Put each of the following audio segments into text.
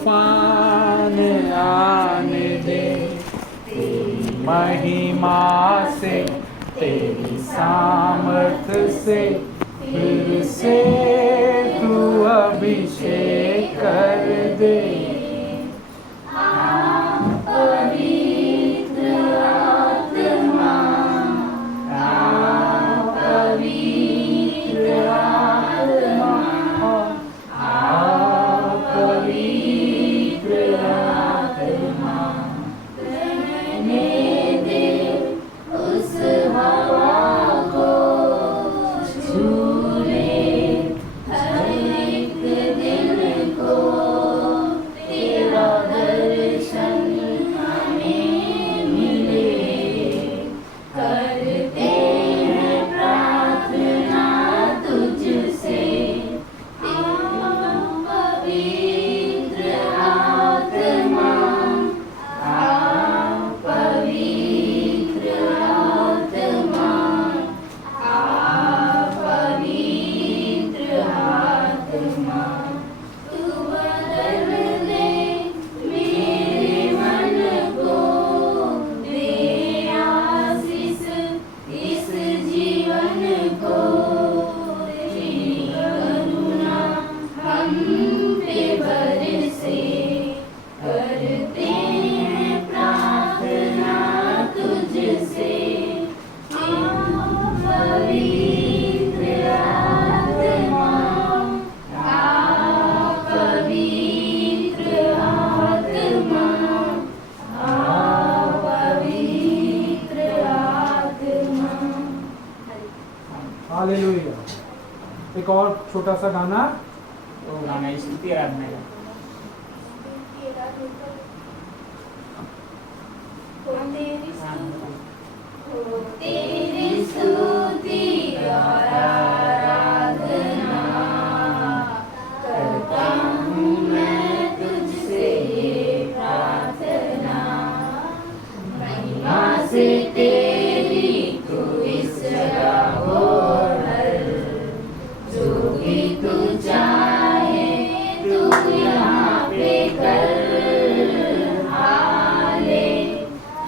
तूफान आने दे, तेरी महिमा से, तेरी सामर्थ से फिर से तू अभिषेक कर दे। हालेलुया। एक और छोटा सा गाना, तो गाना स्तुति आराधना का। तेरी स्तुति और आराधना करता हूँ मैं तुझसे ये प्रार्थना, महिमा से तेरी तू इस जगह हो हर, जो भी तू चाहे तू यहाँ पे कर।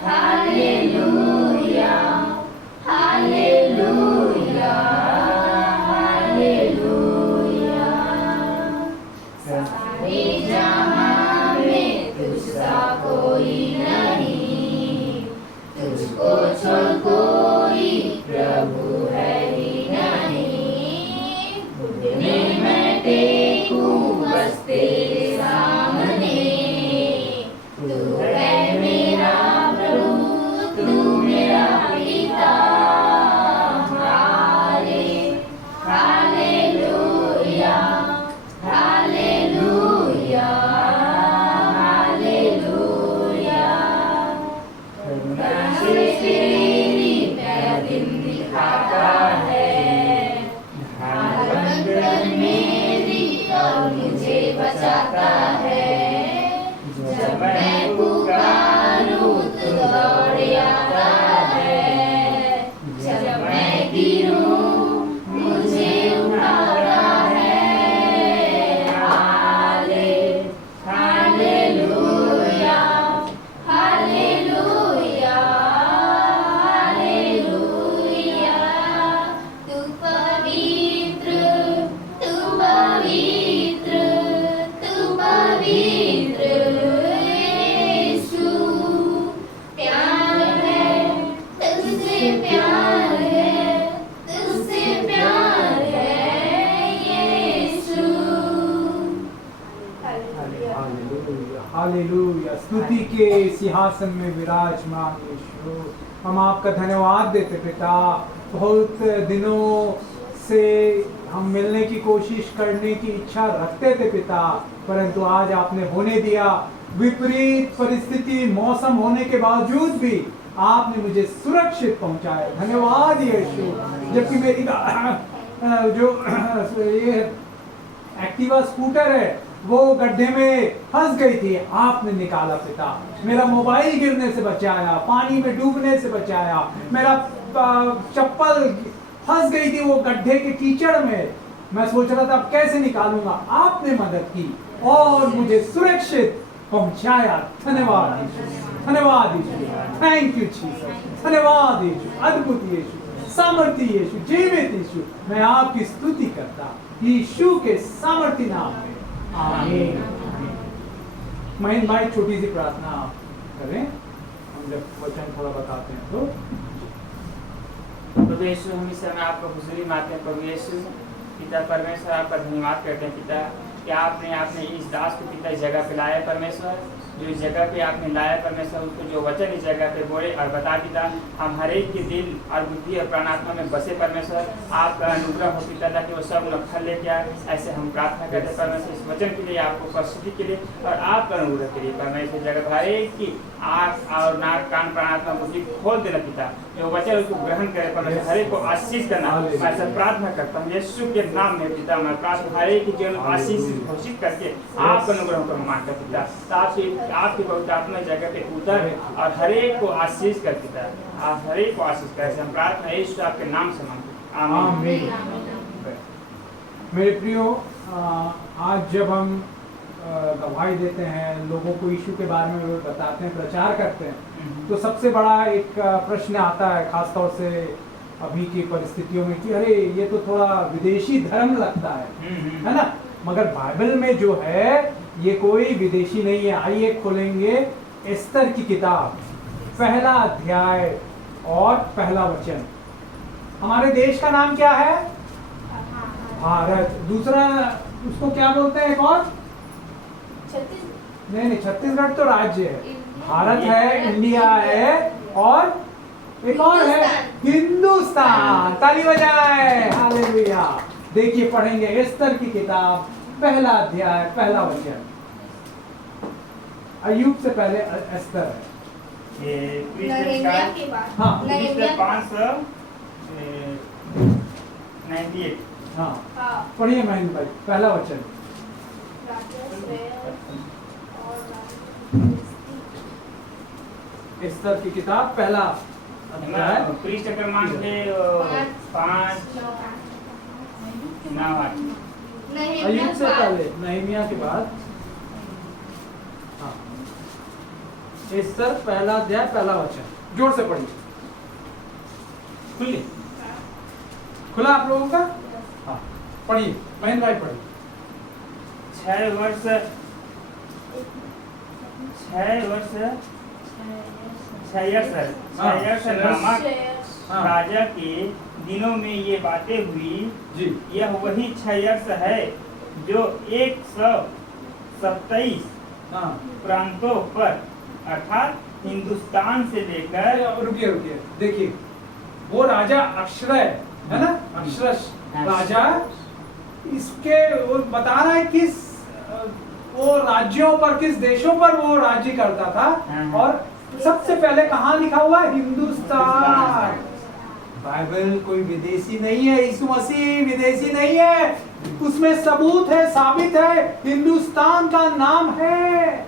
Hallelujah, hallelujah, hallelujah. सारे जहां में तुझसा कोई नहीं, तुझको छोड़ कोई प्रभु है ही नहीं। घुटने मैं टेकूं बस तेरे सामने, तू है मेरा प्रभु, तू मेरा पिता। Hallelujah, hallelujah, hallelujah. करुणा से तेरी मैं दिन दिखाता है, हाथ मेरी और मुझे बचाता है। जब मैं पुकारूं तू दौड़ आता है, जब मैं गिरूं मुझे उठाता है। Hallelujah, hallelujah, hallelujah. तू पवित्र, तू पवित्र, तू पवित्र। यीशु प्यार है, तुझसे प्यार है, तुझसे प्यार है यीशु। हालेलुया। स्तुति के सिंहासन में विराजमान यीशु, हम आपका धन्यवाद देते पिता। बहुत दिनों से हम मिलने की कोशिश करने की इच्छा रखते थे पिता, परंतु आज आपने होने दिया। विपरीत परिस्थिति मौसम होने के बावजूद भी आपने मुझे सुरक्षित पहुंचाया। धन्यवाद यीशु। जबकि मेरी जो ये एक्टिवा स्कूटर है वो गड्ढे में फंस गई थी, आपने निकाला पिता। मेरा मोबाइल गिरने से बचाया, पानी में डूबने से बचाया, मेरा चप्पल फंस गई थी वो गड्ढे के कीचड़ में। मैं सोच रहा था अब कैसे निकालूंगा, आपने मदद की। और मुझे सुरक्षित पहुंचाया। धन्यवाद यीशु, धन्यवाद यीशु, थैंक यू जीसस, धन्यवाद यीशु, अद्भुत यीशु, सामर्थी यीशु, जीवित यीशु, मैं आपकी स्तुति करता यीशु के सामर्थी नाम में, आमीन। महीन भाई छोटी सी प्रार्थना करें, हम जब वचन थोड़ा बताते हैं तो। प्रभु यीशु, हम इस समय आपको हुजूरी में आते हैं। प्रभु यीशु पिता परमेश्वर, आपका धन्यवाद करते हैं पिता कि आपने इस दास को पिता इस जगह पे लाया परमेश्वर, जो इस जगह पे आपने लाया परमेश्वर, उसको जो वचन इस जगह पे बोले और बता पिता, हम हर एक के दिल और बुद्धि और प्राणात्मा में बसे परमेश्वर, आपका अनुग्रह हो पिता ताकि वो सब लोग फल लेके आए। ऐसे हम प्रार्थना करते हैं परमेश्वर इस वचन के लिए, आपको उपस्थिति के लिए और आपका अनुग्रह के लिए परमेश्वर। जगह हर एक की आँख और नाक कान प्राणात्मा बुद्धि खोल देना पिता, जो वचन उसको ग्रहण करे परमेश्वर, हर एक को आशीष करना। मैं ऐसा प्रार्थना करता हूँ यीशु के नाम में पिता, मैं प्रार्थना हर एक के जीवन आशीष घोषित करके आपका अनुग्रह को मांगता पिता, आपकी पवित्र आत्मा जगह पे उतर और हर एक को आशीष कर पिता, आप हर एक को आशीष कर। हम प्रार्थना यीशु आपके नाम से मांगते हैं, आमीन। मेरे प्रियो, आज जब हम गवाही देते हैं, लोगों को यीशु के बारे में बताते हैं, प्रचार करते हैं, तो सबसे बड़ा एक प्रश्न आता है, खासतौर से अभी की परिस्थितियों में, कि अरे ये तो थोड़ा विदेशी धर्म लगता है ना। मगर बाइबल में जो है ये कोई विदेशी नहीं है। आइए खोलेंगे एस्तर की किताब, पहला अध्याय और पहला वचन। हमारे देश का नाम क्या है? भारत। दूसरा उसको क्या बोलते हैं? एक और नहीं, छत्तीसगढ़ तो राज्य है, भारत है, इंडिया है, और एक और है हिंदुस्तान। ताली बजाए, हालेलुया। देखिए, पढ़ेंगे एस्तर की किताब, पहला अध्याय, पहला वचन। अय्यूब से पहले एस्तर है। ये हाँ 598। हाँ, पढ़िए महेंद्र भाई, पहला वचन। एस्तर की किताब, पहला अध्याय, पृष्ठ क्रमांक है 5 9 8। अय्यूब से पहले, नहमिया के बाद। हाँ, एस्तर पहला अध्याय, पहला वचन। जोर से पढ़िए। खुली खुला आप लोगों का? हाँ, पढ़िए महेंद्र भाई, पढ़िए। 6 वर्ष नामक राजा के दिनों में ये बातें हुई जी। यह वही 6 है जो 127 प्रांतों पर अर्थात हिंदुस्तान से लेकर। रुकिए, देखिए, वो राजा अक्षय है ना, अक्षरश राजा, इसके वो बता रहा है किस वो राज्यों पर, किस देशों पर वो राज्य करता था। और सबसे पहले कहाँ लिखा हुआ है? हिंदुस्तान। बाइबल कोई विदेशी नहीं है, यीशु मसीह विदेशी नहीं है, उसमें सबूत है, साबित है, हिंदुस्तान का नाम है।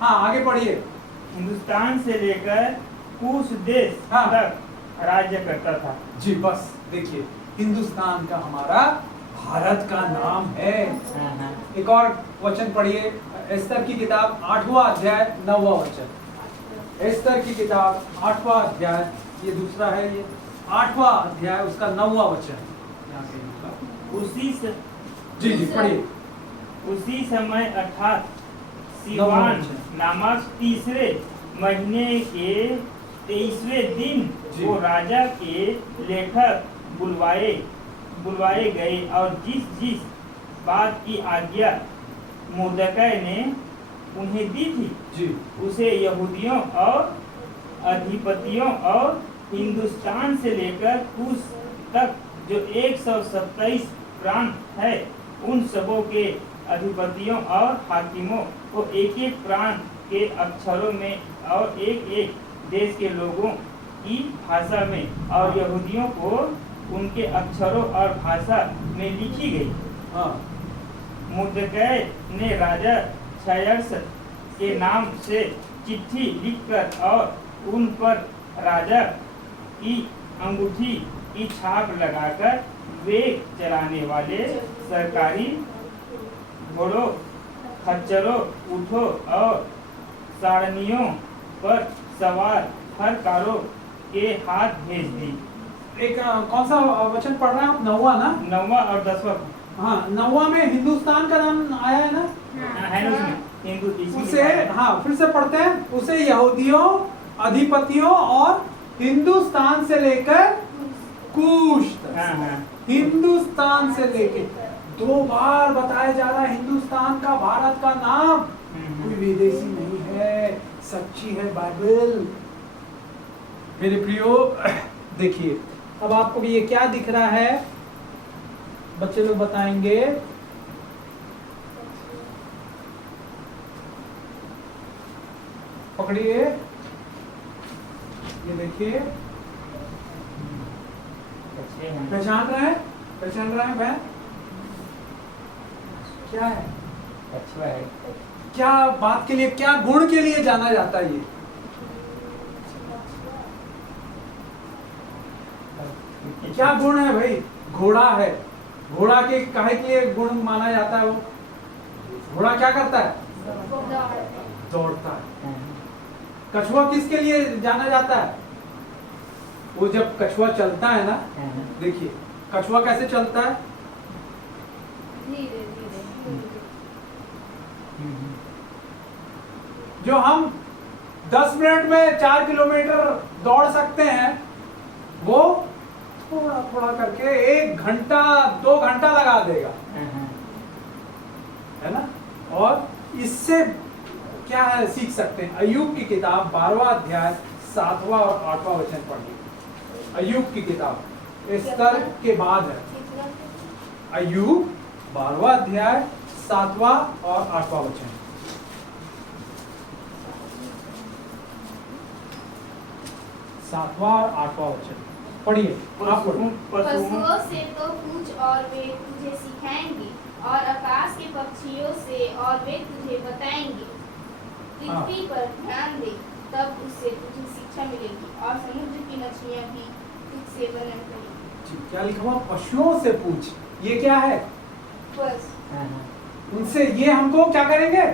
हाँ, आगे पढ़िए। हिंदुस्तान से लेकर कुछ देश तक राज्य करता था। जी, बस देखिए, हिंदुस्तान का हमारा भारत का नाम है। एक और वचन पढ़िए, एस्तर की किताब 8वां अध्याय 9वां वचन। एस्तर की किताब 8वां अध्याय, ये दूसरा है, ये 8वां अध्याय, उसका 9वां वचन। जी पढ़िए। उसी समय अर्थात सिवान नामक तीसरे महीने के 23वें दिन वो राजा के लेखक बुलवाए गए और जिस बात की आज्ञा मुर्दकै ने उन्हें दी थी जी, उसे यहूदियों और अधिपतियों और हिंदुस्तान से लेकर कुश तक जो 127 प्रांत है, उन सबों के अधिपतियों और हाकिमों को एक एक प्रांत के अक्षरों में और एक एक देश के लोगों की भाषा में और यहूदियों को उनके अक्षरों और भाषा में लिखी गई। मुर्दकै ने राजा क्षयर्ष के नाम से चिट्ठी लिखकर और उन पर राजा की अंगूठी की छाप लगाकर वेग चलाने वाले सरकारी घोड़ों खच्चरों, ऊँटों और सारनियों पर सवार हर कारों के हाथ भेज दी। एक कौन सा वचन पढ़ रहे हैं आप? 9वां ना? 9वां और 10वां हाँ, 9वां में हिंदुस्तान का नाम आया है ना? है ना उसमें? हिंदू इसी उसे, में। हाँ फिर से पढ़ते हैं। उसे यहूदियों, अधिपतियों और हिंदुस्तान से लेकर कूश तक। हाँ हाँ हिंदुस्तान से लेकर 2 बार बताया जा रहा है हिंदुस्तान का, भारत का नाम कोई विदेशी नहीं है, सच्ची है बाइबल। मेरे प्रियो देखिए, अब आपको ये क्या दिख रहा है, बच्चे लोग बताएंगे। पकड़िए, ये देखिए, अच्छे हैं। पहचान रहे हैं? पहचान रहे हैं बहन? क्या है? अच्छा है। क्या बात के लिए, क्या गुण के लिए जाना जाता है ये? क्या गुण है भाई? घोड़ा है। घोड़ा के काहे के लिए गुण माना जाता है? वो घोड़ा क्या करता है? दौड़ता है। कछुआ किसके लिए जाना जाता है? वो जब कछुआ चलता है ना, देखिए कछुआ कैसे चलता है? धीरे धीरे। जो हम 10 मिनट में 4 किलोमीटर दौड़ सकते हैं, वो थोड़ा थोड़ा करके 1 घंटा 2 घंटा लगा देगा, है ना? और इससे क्या है सीख सकते हैं? अय्यूब की किताब 12वां अध्याय 7वां और 8वां वचन पढ़िए। अय्यूब की किताब इस तर्क के बाद है। अय्यूब 12वां अध्याय 7वां और 8वां वचन। सातवां और 8वां वचन पढ़िए, आप पढ़ो। पशुओं से तो पूछ और वे तुझे सिखाएंगे, और आकाश के पक्षियों से और वे तुझे बताएंगे। पृथ्वी पर ध्यान दे, तब उससे तुझे शिक्षा मिलेगी, और समुद्र की मछलियां भी तुझसे वर्णन करेंगी। क्या लिखा हुआ? पशुओं से पूछ। ये क्या है? बस उनसे ये हमको क्या करेंगे?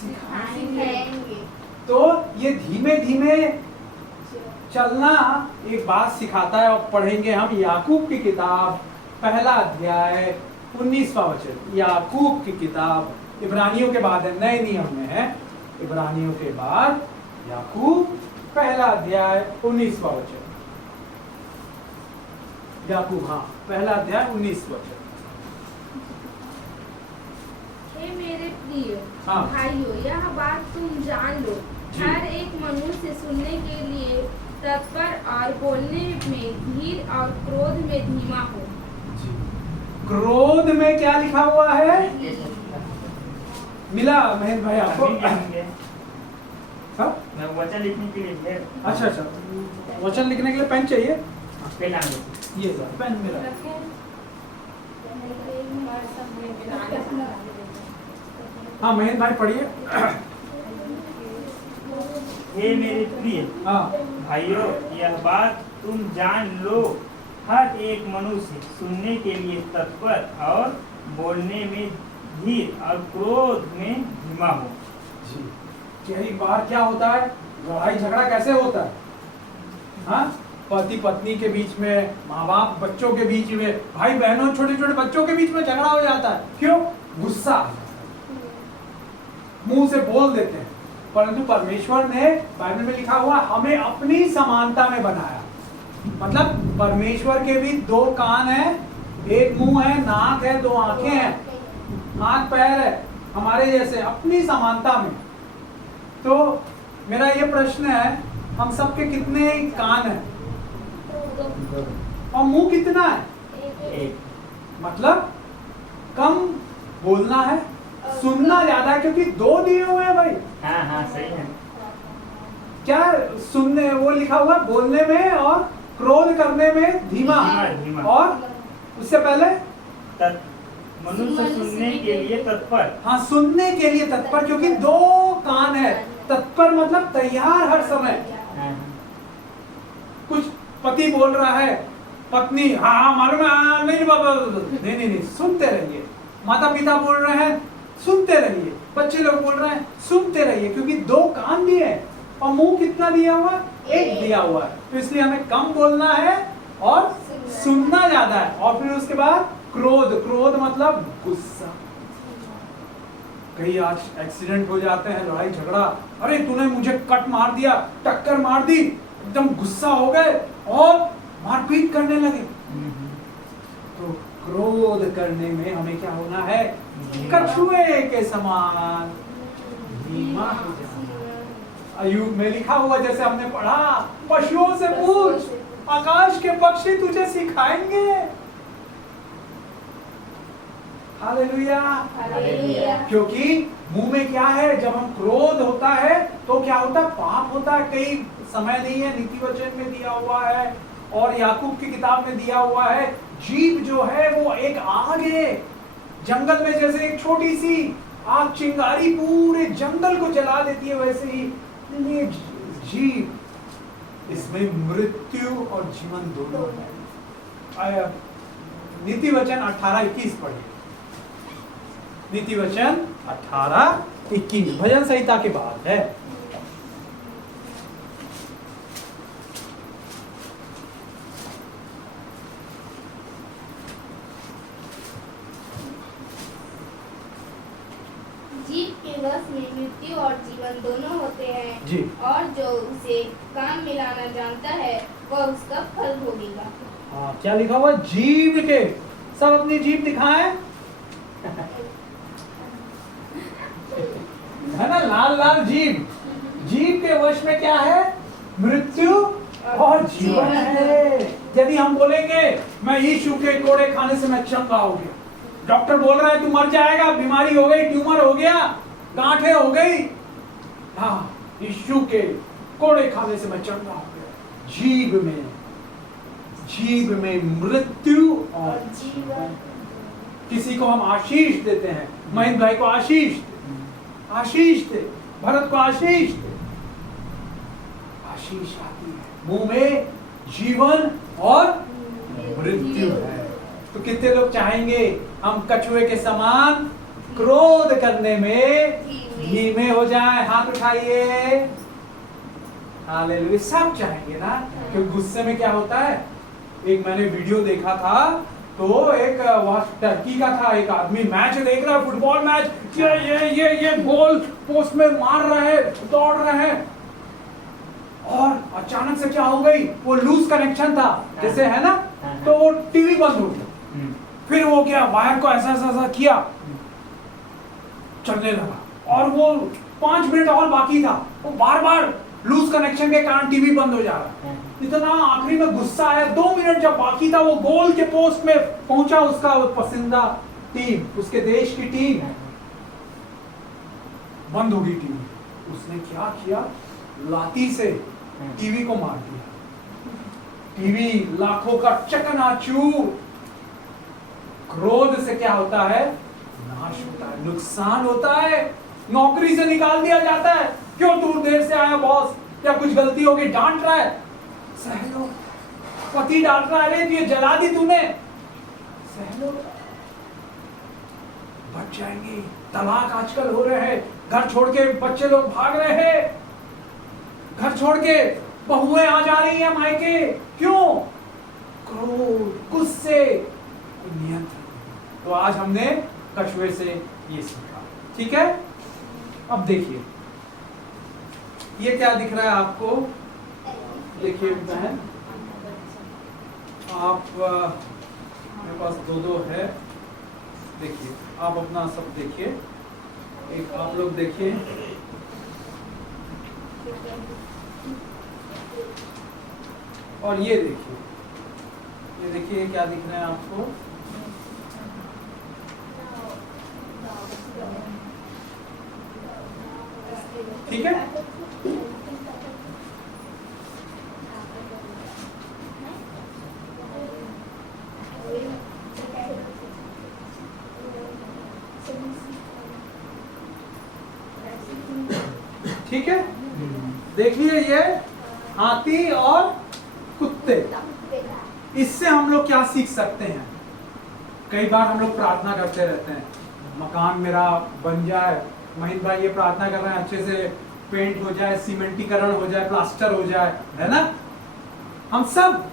सिखाएंगे। तो ये धीमे धीमे चलना एक बात सिखाता है। और पढ़ेंगे हम याकूब की किताब 1 अध्याय 19वां वचन। याकूब की किताब, इब्रानियों के बाद है, नए नियम में है, इब्रानियों के बाद याकूब 1 अध्याय 19वां वचन। याकूब, हाँ 1 अध्याय 19 वचन। हे मेरे प्रिय हाँ। भाइयों, यह बात तुम जान लो, जी। हर एक मनुष्य सुनने के लिए तत्पर और बोलने में धीर और क्रोध में धीमा हो। जी। क्रोध में क्या लिखा हुआ है? मिला महेंद्र भाई आपको? हाँ? मैं वचन लिखने के लिए ढेर अच्छा अच्छा, वचन लिखने के लिए पेन चाहिए? पेन आ गई। ये लो, पेन मिला। हाँ महेंद्र भाई पढ़िए। हे मेरे प्रिय हाँ भाइयों, यह बात तुम जान लो, हर एक मनुष्य सुनने के लिए तत्पर और बोलने में धीर और क्रोध में धीमा हो। जी। कई बार क्या होता है, लड़ाई झगड़ा कैसे होता है? हाँ, पति पत्नी के बीच में, माँ बाप बच्चों के बीच में, भाई बहनों छोटे छोटे बच्चों के बीच में झगड़ा हो जाता है। क्यों? गुस्सा, मुंह से बोल देते हैं। परंतु परमेश्वर ने, बाइबल में लिखा हुआ, हमें अपनी समानता में बनाया। मतलब परमेश्वर के भी 2 कान हैं, एक मुंह है, नाक है, 2 आंखें हैं, हाथ पैर है, हमारे जैसे अपनी समानता में। तो मेरा ये प्रश्न है, हम सबके कितने कान हैं और मुंह कितना है? एक मतलब कम बोलना है, सुनना ज्यादा है, क्योंकि 2 दिए हुए हैं भाई। हाँ हाँ सही है। क्या सुनने, वो लिखा हुआ बोलने में और क्रोध करने में धीमा, धीमा। और उससे पहले मनुष्य सुनने के लिए तत्पर। हाँ, सुनने के लिए तत्पर, क्योंकि 2 कान है। तत्पर मतलब तैयार हर समय। कुछ पति बोल रहा है, पत्नी हाँ मालूम है, हाँ नहीं बाबा, नहीं नहीं नहीं, सुनते रहिए। माता पिता बोल रहे हैं, सुनते रहिए। बच्चे लोग बोल रहे हैं सुनते रहिए, क्योंकि 2 कान दिए हैं और मुंह कितना दिया हुआ है? 1 दिया हुआ है। तो इसलिए हमें कम बोलना है और सुनना ज्यादा है। और फिर उसके बाद क्रोध, क्रोध मतलब गुस्सा। कई आज एक्सीडेंट हो जाते हैं, लड़ाई झगड़ा, अरे तूने मुझे कट मार दिया, टक्कर मार दी, एकदम गुस्सा हो गए और मारपीट करने लगे। तो क्रोध करने में हमें क्या होना है? कछुए के समान धीमा हो जाना। अय्यूब में लिखा हुआ, जैसे हमने पढ़ा, पशुओं से पूछ, आकाश के पक्षी तुझे सिखाएंगे। हालेलुया। हालेलुया। क्योंकि मुंह में क्या है? जब हम क्रोध होता है तो क्या होता है? पाप होता है। कई समय नहीं है, नीति वचन में दिया हुआ है और याकूब की किताब में दिया हुआ है, जीभ जो है वो एक आग है। जंगल में जैसे एक छोटी सी आग चिंगारी पूरे जंगल को जला देती है, वैसे ही ये जीभ, इसमें मृत्यु और जीवन दोनों है। नीति वचन 18:21 पढ़िए। नीति वचन 18:21 भजन संहिता के बाद है। जीव के वश में मृत्यु और जीवन दोनों होते हैं जी। और जो उसे काम मिलाना जानता है वह उसका फल भोगेगा। हाँ, क्या लिखा हुआ? जीभ के, सब अपनी जीभ दिखाएं। है ना, लाल लाल जीभ। जीभ के वश में क्या है? मृत्यु और जीवन है। यदि हम बोलेंगे मैं यीशु के कोड़े खाने से मैं चंगा हो गया, डॉक्टर बोल रहा है तू मर जाएगा, बीमारी हो गई, ट्यूमर हो गया, गांठें हो गई, हाँ यीशु के कोड़े खाने से मैं चंगा हो गया। जीभ में मृत्यु और जीवन। किसी को हम आशीष देते हैं, महेंद्र भाई को आशीष दे, भरत को आशीष दे, आशीष आती है। मुंह में जीवन और मृत्यु है। तो कितने लोग चाहेंगे हम कछुए के समान क्रोध करने में धीमे हो जाएं? हाथ उठाइए। हालेलुया। सब चाहेंगे ना, क्योंकि गुस्से में क्या होता है? एक मैंने वीडियो देखा था, तो एक वहां टर्की का था, एक आदमी मैच देख रहा है, फुटबॉल मैच, ये गोल पोस्ट में मार रहे हैं, दौड़ रहे हैं, और अचानक से क्या हो गई? वो लूज कनेक्शन था जैसे, है ना, तो वो टीवी बंद हो गया। फिर वो क्या, वायर को ऐसा किया, चलने लगा, और वो 5 मिनट और बाकी था, वो बार बार लूज कनेक्शन के कारण टीवी बंद हो जा रहा। इतना आखिरी में गुस्सा आया, 2 मिनट जब बाकी था, वो गोल के पोस्ट में पहुंचा, उसका पसंदीदा टीम, उसके देश की टीम, बंद हो गई टीवी। उसने क्या किया? लाठी से टीवी को मार दिया। टीवी लाखों का चकनाचूर। क्रोध से क्या होता है? नाश होता है, नुकसान होता है, नौकरी से निकाल दिया जाता है। क्यों तू देर से आया बॉस, या कुछ गलती हो गई, डांट रहा है, सह लो। पति डांट रहा है, ये जला दी तूने, सह लो, बच जाएंगे। तलाक आजकल हो रहे हैं, घर छोड़ के बच्चे लोग भाग रहे हैं, घर छोड़ के बहुएं आ जा रही हैं मायके। क्यों? क्रोध, गुस्से, नियंत्रण। तो आज हमने कछुए से ये सीखा, ठीक है। अब देखिए, ये क्या दिख रहा है आपको? देखिए बहन, आप, मेरे पास 2 है, देखिए आप अपना सब देखिए, एक आप लोग देखिए, और ये देखिए क्या दिख रहा है आपको? ठीक है। ठीक है, देखिए ये हाथी और कुत्ते, इससे हम लोग क्या सीख सकते हैं? कई बार हम लोग प्रार्थना करते रहते हैं, मकान मेरा बन जाए, महीन भाई ये प्रार्थना कर रहे हैं अच्छे से पेंट हो जाए, सीमेंटीकरण हो जाए, प्लास्टर हो जाए, है ना। हम सब,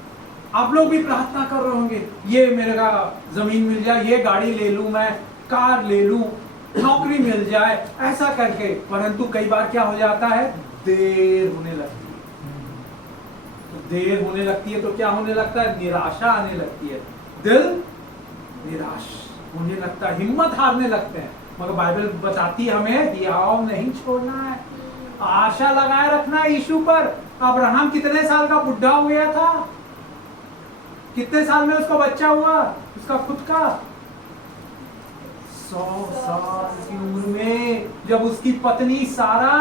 आप लोग भी प्रार्थना कर रहे होंगे, ये मेरा जमीन मिल जाए, ये गाड़ी ले लूं, मैं कार ले लूं, नौकरी मिल जाए, ऐसा करके। परंतु कई बार क्या हो जाता है, देर होने लगती है। तो देर होने लगती है तो क्या होने लगता है, निराशा आने लगती है, दिल निराश होने लगता है, हिम्मत हारने लगते हैं। मगर बाइबल बताती है हमें हियाव नहीं छोड़ना है, आशा लगाए रखना है यीशु पर। अब्राहम कितने साल का बुढ़ा हो गया था, कितने साल में उसका बच्चा हुआ, उसका खुद का 100 साल की उम्र में, जब उसकी पत्नी सारा,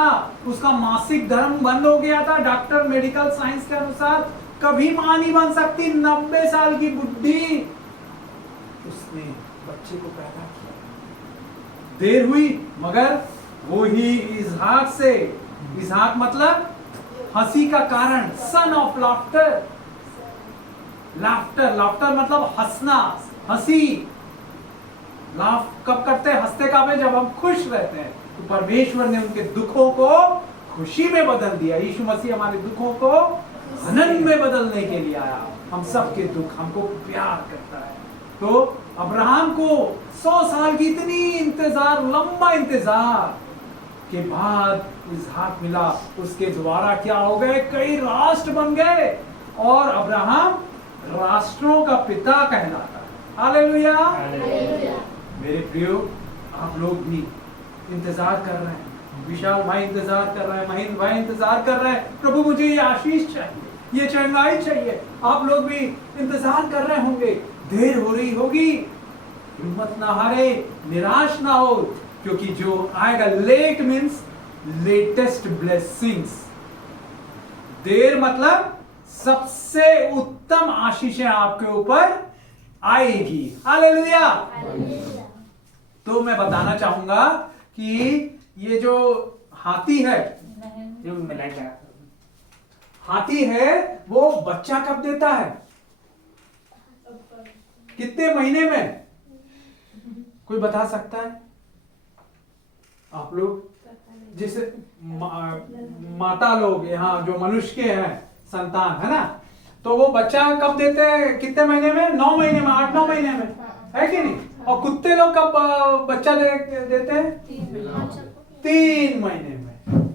उसका मासिक धर्म बंद हो गया था। डॉक्टर मेडिकल साइंस के अनुसार कभी मां नहीं बन सकती, 90 साल की बुढ़ी, उसने बच्चे को पैदा किया। देर हुई मगर वो ही इसहाक से, इसहाक मतलब हंसी का कारण, son of laughter. Laughter, laughter मतलब हंसना, हंसी। लाफ कब करते हैं, हंसते कब है, जब हम खुश रहते हैं। तो परमेश्वर ने उनके दुखों को खुशी में बदल दिया। यीशु मसीह हमारे दुखों को आनंद में बदलने के लिए आया। हम सबके दुख, हमको प्यार करता है। तो अब्राहम को 100 साल की इतनी इंतजार, लंबा इंतजार के बाद इसहाक मिला। उसके द्वारा क्या हो गए, कई राष्ट्र बन गए और अब्राहम राष्ट्रों का पिता कहलाता है। हालेलुया। मेरे प्रियो, आप लोग भी इंतजार कर रहे हैं, विशाल भाई इंतजार कर रहे हैं, महीन भाई इंतजार कर रहे हैं, प्रभु मुझे ये आशीष चाहिए, ये चंगाई चाहिए। आप लोग भी इंतजार कर रहे होंगे, देर हो रही होगी, हिम्मत ना हारे, निराश ना हो, क्योंकि जो आएगा, लेट मीन्स लेटेस्ट ब्लेसिंग्स। देर मतलब सबसे उत्तम आशीषें आपके ऊपर आएगी। हालेलुया। तो मैं बताना चाहूंगा कि ये जो हाथी है, हाथी है, वो बच्चा कब देता है, कितने महीने में, कोई बता सकता है? आप लोग जैसे माता लोग यहाँ जो मनुष्य के हैं संतान, है ना, तो वो बच्चा कब देते हैं, कितने महीने में, 9 महीने में, 8-9 महीने में, है कि नहीं? और कुत्ते लोग कब बच्चा देते हैं, 3 महीने में।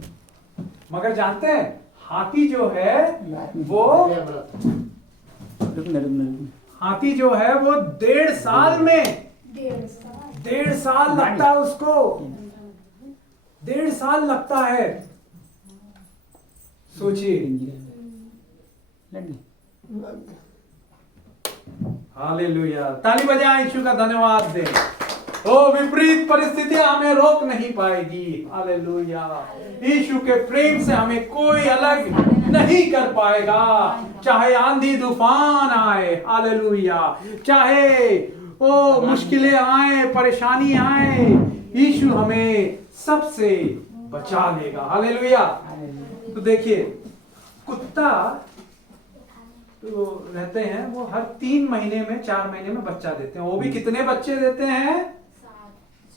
मगर जानते हैं हाथी जो है वो, हाथी जो है वो 1.5 साल में, 1.5 साल लगता है उसको, 1.5 साल लगता है। सोचिए। हालेलुया। ताली बजाएं, यीशु का धन्यवाद दें। ओ विपरीत परिस्थितियां हमें रोक नहीं पाएगी। हालेलुया। यीशु के प्रेम से हमें कोई अलग नहीं कर पाएगा, चाहे आंधी तूफान आए। हालेलुया। चाहे ओ मुश्किलें आए, परेशानी आए, यीशु हमें सबसे बचा लेगा। हालेलुया। तो देखिए, कुत्ता तो रहते हैं, वो हर 3 महीने में, 4 महीने में बच्चा देते हैं। वो भी कितने बच्चे देते हैं,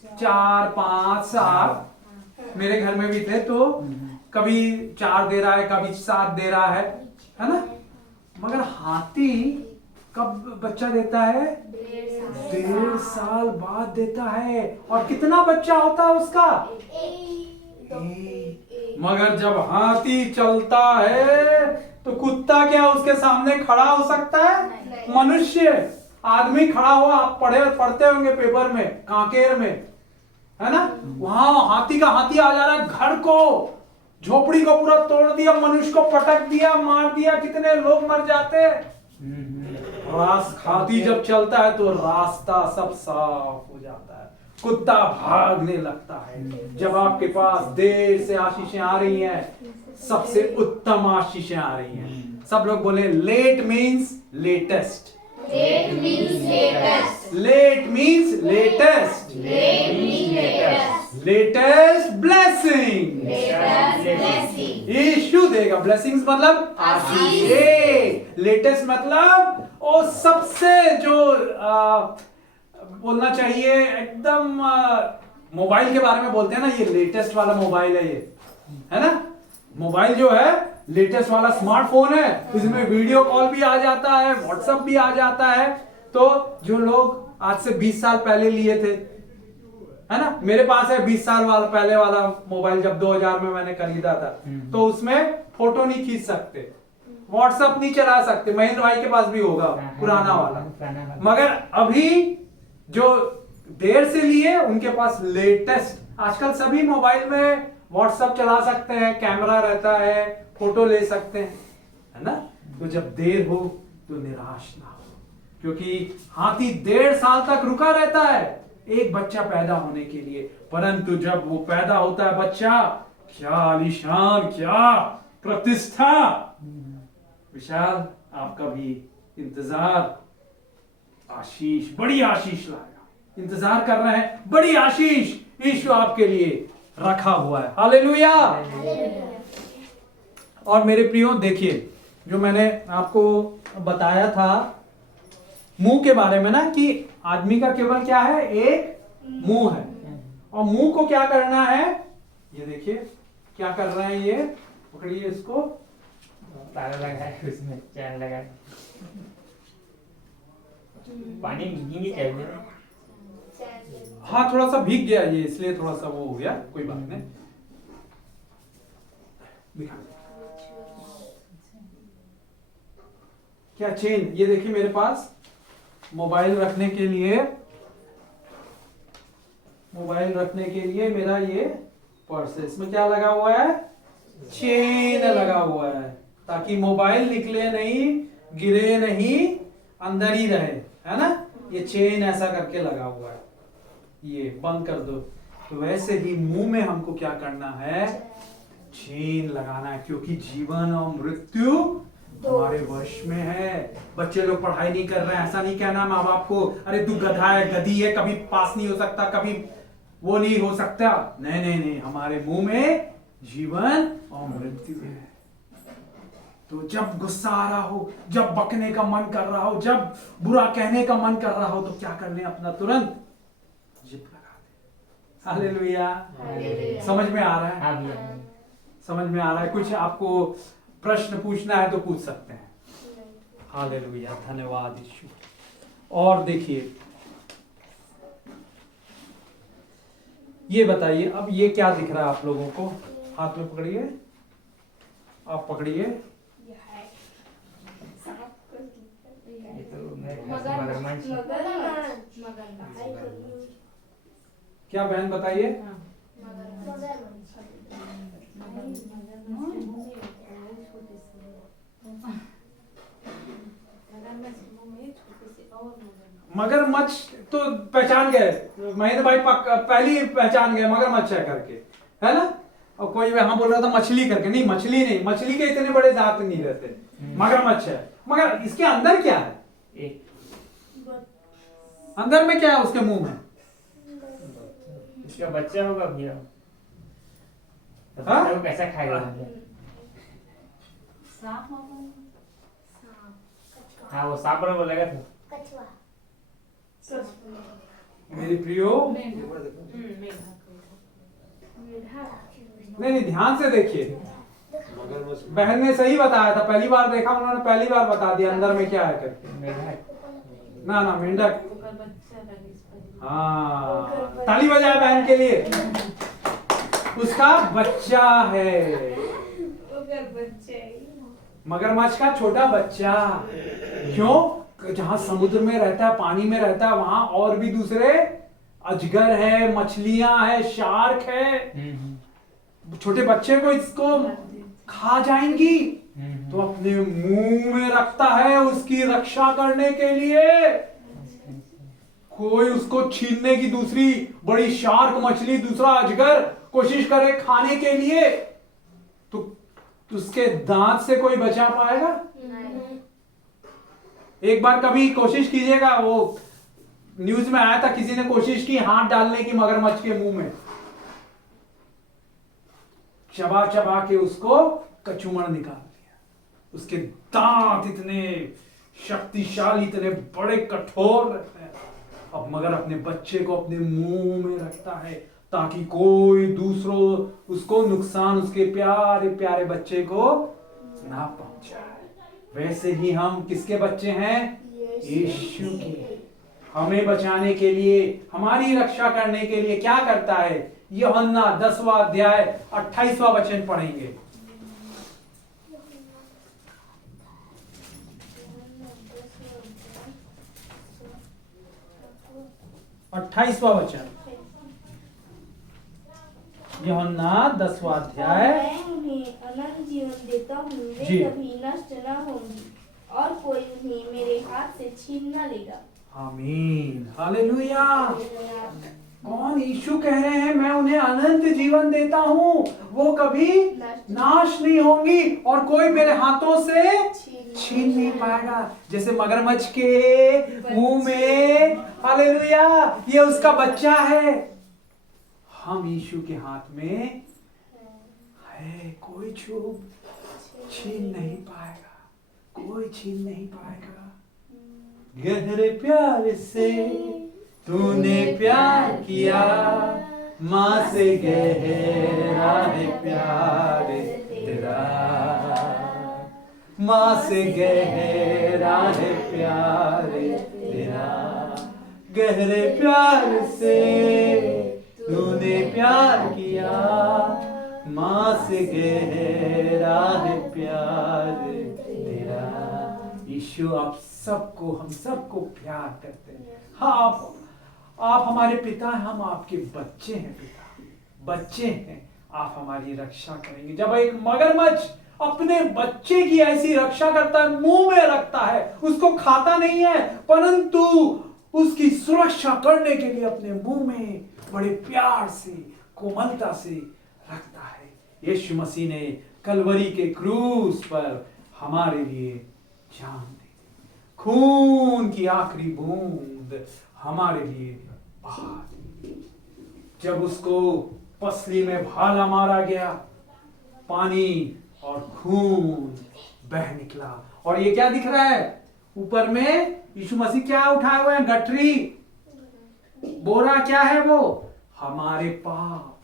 4, 5, 7। मेरे घर में भी थे, तो कभी 4 दे रहा है, कभी 7 दे रहा है ना। मगर हाथी कब बच्चा देता है, 1.5 साल बाद देता है। और कितना बच्चा होता है उसका, मगर जब हाथी चलता है तो कुत्ता क्या उसके सामने खड़ा हो सकता है? मनुष्य, आदमी खड़ा हुआ, आप पढ़ते होंगे पेपर में, कांकेर में, है ना, वहां हाथी आ जा रहा है, घर को, झोपड़ी को पूरा तोड़ दिया, मनुष्य को पटक दिया, मार दिया, कितने लोग मर जाते। हाथी जब चलता है तो रास्ता सब साफ हो जाता है, कुत्ता भागने लगता है। जब आपके पास देर से आशीषें आ रही हैं, सबसे उत्तम आशीषें आ रही हैं। सब लोग बोले, late means latest, late means latest, late means latest, late means latest, latest blessing, latest blessing. Yeshu देगा। ब्लेसिंग्स मतलब आशीष, लेटेस्ट मतलब ओ सबसे जो बोलना चाहिए एकदम मोबाइल के बारे में बोलते हैं ना, ये लेटेस्ट वाला मोबाइल है, ये है ना, मोबाइल जो है लेटेस्ट वाला स्मार्टफोन है, इसमें वीडियो कॉल भी आ जाता है, व्हाट्सएप भी आ जाता है। तो जो लोग आज से 20 साल पहले लिए थे, है ना, मेरे पास है 20 साल वाला पहले वाला मोबाइल, जब 2000 में मैंने खरीदा था, तो उसमें फोटो नहीं खींच सकते, व्हाट्सएप नहीं चला सकते। महेंद्र भाई के पास भी होगा पुराना वाला, मगर अभी जो देर से लिए उनके पास लेटेस्ट, आजकल सभी मोबाइल में व्हाट्सएप चला सकते हैं, कैमरा रहता है, फोटो ले सकते हैं, है ना। तो जब देर हो तो निराश ना हो, क्योंकि हाथी 1.5 साल तक रुका रहता है एक बच्चा पैदा होने के लिए, परंतु जब वो पैदा होता है बच्चा, क्या आलीशान, क्या प्रतिष्ठा। विशाल, आपका भी इंतजार, आशीष, बड़ी आशीष लाएगा, इंतजार कर रहे हैं, बड़ी आशीष यीशु आपके लिए रखा हुआ है। हालेलुया। और मेरे प्रियो देखिए, जो मैंने आपको बताया था मुंह के बारे में ना, कि आदमी का केवल क्या है, एक मुंह है, और मुंह को क्या करना है, ये देखिए क्या कर रहे हैं, ये पकड़िए इसको, ताला लगा है उसमें, चैन लगा है, पानी में भीगेंगे कैसे? हाँ थोड़ा सा भीग गया ये, इसलिए थोड़ा सा वो हो गया, कोई बात नहीं। दिखा क्या चेन, ये देखिए मेरे पास मोबाइल रखने के लिए मेरा ये पर्स है, इसमें क्या लगा हुआ है, चेन लगा हुआ है, ताकि मोबाइल निकले नहीं, गिरे नहीं, अंदर ही रहे, है ना। ये चेन ऐसा करके लगा हुआ है, ये बंद कर दो। तो वैसे ही मुंह में हमको क्या करना है, चेन लगाना है, क्योंकि जीवन और मृत्यु हमारे वश में है। बच्चे लोग पढ़ाई नहीं कर रहे हैं, ऐसा नहीं कहना माँ बाप को, अरे तू गधा है, गधी है, कभी पास नहीं हो सकता, कभी वो नहीं हो सकता। नहीं नहीं नहीं, हमारे मुंह में जीवन और मृत्यु है। तो जब गुस्सा आ रहा हो, जब बकने का मन कर रहा हो, जब बुरा कहने का मन कर रहा हो, तो क्या कर ले, अपना तुरंत जिप लगा दे। हालेलुया। समझ में आ रहा है? समझ में आ रहा है? कुछ आपको प्रश्न पूछना है तो पूछ सकते हैं। हालेलुया, धन्यवाद यीशु। और देखिए, ये बताइए, अब ये क्या दिख रहा है आप लोगों को, हाथ में पकड़िए, आप पकड़िए, क्या बहन बताइए, मगरमच्छ तो पहचान गए, महेंद्र भाई पहली पहचान गए मगरमच्छ है करके, है ना। और कोई वहां बोल रहा था मछली करके, नहीं मछली नहीं, मछली के इतने बड़े दांत नहीं रहते, मगरमच्छ है। मगर इसके अंदर क्या है, अंदर में क्या है उसके मुंह में, इसका बच्चा होगा भैया, हाँ? तो कैसा खाएगा? हाँ वो सांप बोलेगा तो मेरी प्रियो, नहीं ध्यान से देखिए, बहन ने सही बताया था, पहली बार देखा उन्होंने, पहली बार बता दिया अंदर में क्या है करके। ना मेंढक, हाँ ताली बजाए बहन के लिए, उसका बच्चा है, मगरमच्छ का छोटा बच्चा। क्यों? जहां समुद्र में रहता है, पानी में रहता है, वहां और भी दूसरे अजगर है, मछलियां है, शार्क है, छोटे बच्चे को इसको खा जाएंगी, तो अपने मुंह में रखता है उसकी रक्षा करने के लिए। कोई उसको छीनने की, दूसरी बड़ी शार्क मछली, दूसरा अजगर कोशिश करे खाने के लिए, तो उसके दांत से कोई बचा पाएगा? एक बार कभी कोशिश कीजिएगा, वो न्यूज में आया था, किसी ने कोशिश की हाथ डालने की मगरमच्छ के मुंह में, चबा चबा के उसको कचूमड़ निकाल दिया। उसके दांत इतने शक्तिशाली, इतने बड़े कठोर रहते हैं, अब मगर अपने बच्चे को अपने मुंह में रखता है ताकि कोई दूसरों उसको नुकसान उसके प्यारे प्यारे बच्चे को ना पहुंचाए। वैसे ही हम किसके बच्चे हैं? यीशु के। हमें बचाने के लिए, हमारी रक्षा करने के लिए क्या करता है? यूहन्ना 10वां अध्याय 28वां वचन पढ़ेंगे। 28वां वचन, यूहन्ना 10वां अध्याय। मैं उन्हें अनंत जीवन देता हूँ, वे जी। कभी नष्ट न होंगी और कोई उन्हें मेरे हाथ से छीन न लेगा। आमीन, हालेलुया। कौन? यीशु कह रहे हैं मैं उन्हें अनंत जीवन देता हूँ, वो कभी नाश नहीं होंगी और कोई मेरे हाथों से छीन नहीं पाएगा। जैसे मगरमच्छ के मुंह में, हालेलुया, ये उसका बच्चा है। हम यीशु के हाथ में है, कोई छीन नहीं पाएगा, कोई छीन नहीं पाएगा। गहरे प्यार से तूने प्यार किया, माँ से गहरा है प्यार तेरा, माँ से गहरा है प्यार तेरा। गहरे प्यार से तूने प्यार किया, माँ से गहरा है प्यार तेरा। यीशु आप सबको, हम सबको प्यार करते हैं। हाँ, आप हमारे पिता हैं, हम आपके बच्चे हैं पिता, बच्चे हैं। आप हमारी रक्षा करेंगे। जब एक मगरमच्छ अपने बच्चे की ऐसी रक्षा करता है, मुंह में रखता है, उसको खाता नहीं है, परंतु उसकी सुरक्षा करने के लिए अपने मुंह में बड़े प्यार से, कोमलता से रखता है। यीशु मसीह ने कलवरी के क्रूस पर हमारे लिए जान दी, खून की आखिरी बूंद हमारे लिए बहा दी। जब उसको पसली में भाला मारा गया, पानी और खून बह निकला। और ये क्या दिख रहा है ऊपर में? यीशु मसीह क्या उठाए हुए हैं? गठरी, बोरा क्या है वो? हमारे पाप,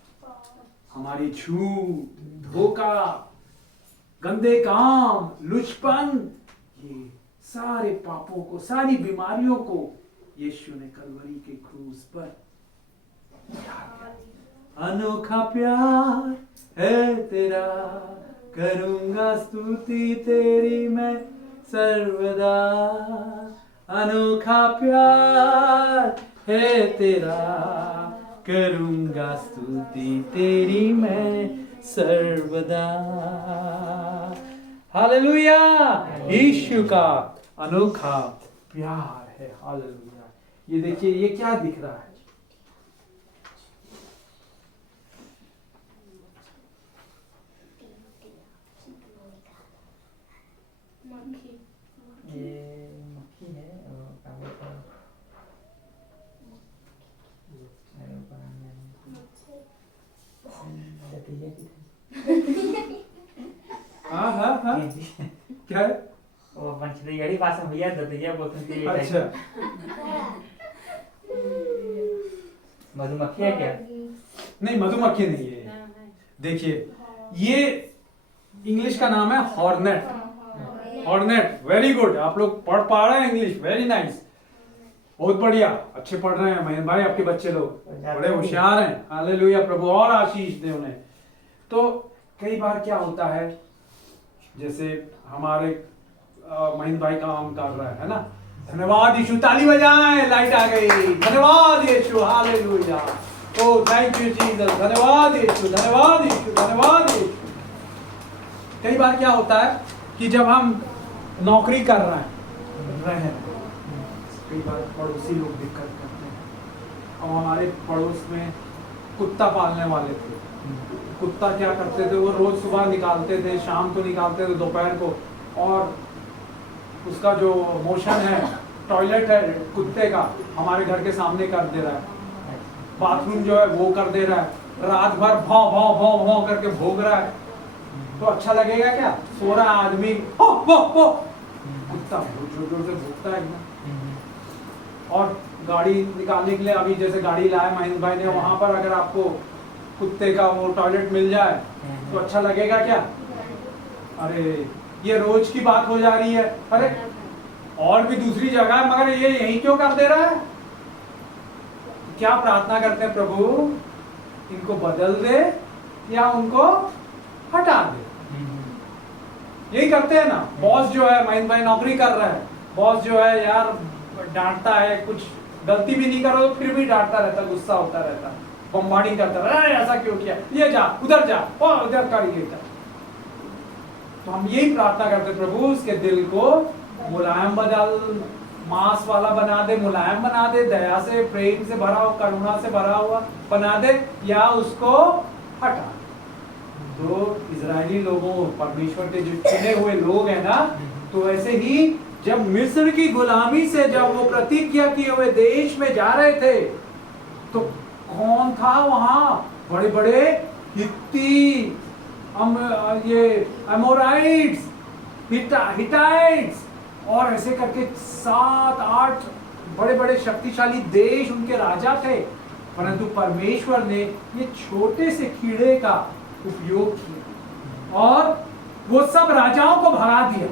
हमारी झूठ, धोखा, गंदे काम, लुचपन, ये सारे पापों को, सारी बीमारियों को यीशु ने कलवरी के क्रूस पर। अनोखा प्यार है तेरा, करूंगा स्तुति तेरी मैं सर्वदा। अनोखा प्यार है तेरा, करूंगा स्तुति तेरी मैं सर्वदा। हालेलुया, यीशु का अनोखा प्यार है। हालेलुया। ये देखिए, ये क्या दिख रहा है? ये मक्खी है और कागज का हाँ हाँ हाँ, क्या है? वो पंचदेगरी भाषा में भैया दतिया बोलते हैं। अच्छा, मधुमक्खी है क्या? नहीं मधुमक्खी नहीं है। देखिए, ये इंग्लिश का नाम है हॉर्नेट। Hornet, very good. आप लोग पढ़ पा रहे हैं इंग्लिश, वेरी नाइस, बहुत बढ़िया, अच्छे पढ़ रहे हैं महेंद्र भाई। आपके बच्चे लोग बड़े होशियार हैं। हालेलुया, प्रभु और आशीष दे उन्हें। तो कई बार क्या होता है, जैसे हमारे महेंद्र भाई काम कर रहा है ना, धन्यवाद यीशु, ताली बजाएं, लाइट आ गई, धन्यवाद Yeshu, hallelujah, oh thank you Jesus, धन्यवाद यीशु, धन्यवाद यीशु, धन्यवाद यीशु। कई बार क्या होता है कि जब हम नौकरी कर रहे हैं, कई बार पड़ोसी लोग दिक्कत करते हैं। अब हमारे पड़ोस में कुत्ता पालने वाले थे। कुत्ता क्या करते थे, वो रोज सुबह निकालते थे, शाम को निकालते थे, दोपहर को, और उसका जो मोशन है, टॉयलेट है कुत्ते का, हमारे घर के सामने कर दे रहा है, बाथरूम जो है वो कर दे रहा है, रात भर भौं भौं भौं भौं करके भोग रहा है। तो अच्छा लगेगा क्या? सो रहा आदमी, हो, कुत्ता जोर जोर से भोगता है एकदम। और गाड़ी निकालने के लिए अभी जैसे गाड़ी लाए महेंद्र भाई ने, वहां पर अगर आपको कुत्ते का वो टॉयलेट मिल जाए तो अच्छा लगेगा क्या? अरे ये रोज की बात हो जा रही है। अरे और भी दूसरी जगह है, मगर ये यही क्यों कर दे रहा है? क्या प्रार्थना करते हैं, प्रभु इनको बदल दे या उनको हटा दे। यही करते हैं ना। बॉस जो है, महेंद्र भाई नौकरी कर रहा है, बॉस जो है यार डांटता है, कुछ गलती भी नहीं करो तो फिर भी डांटता रहता, गुस्सा होता रहता, बम्बार्डिंग करता रहता, अरे ऐसा क्यों किया, ये जा उधर जा और उधर कर ये कर। तो हम यही प्रार्थना करते हैं, प्रभु उसके दिल को मुलायम बदल, मांस वाला बना दे, मुलायम बना दे, दया से, प्रेम से भरा हुआ, करुणा से भरा हुआ बना दे, या उसको हटा। तो इजरायली लोगों, परमेश्वर के जो चुने हुए लोग हैं ना, तो ऐसे ही जब मिस्र की गुलामी से जब वो प्रतिज्ञा किए हुए देश में जा रहे थे, तो कौन था वहां? बड़े बड़े हित्ती, ये अमोराइट्स, हिटाइट्स और ऐसे करके 7-8 बड़े बड़े शक्तिशाली देश उनके राजा थे। परंतु परमेश्वर ने ये छोटे से कीड़े का उपयोग किया और वो सब राजाओं को भगा दिया।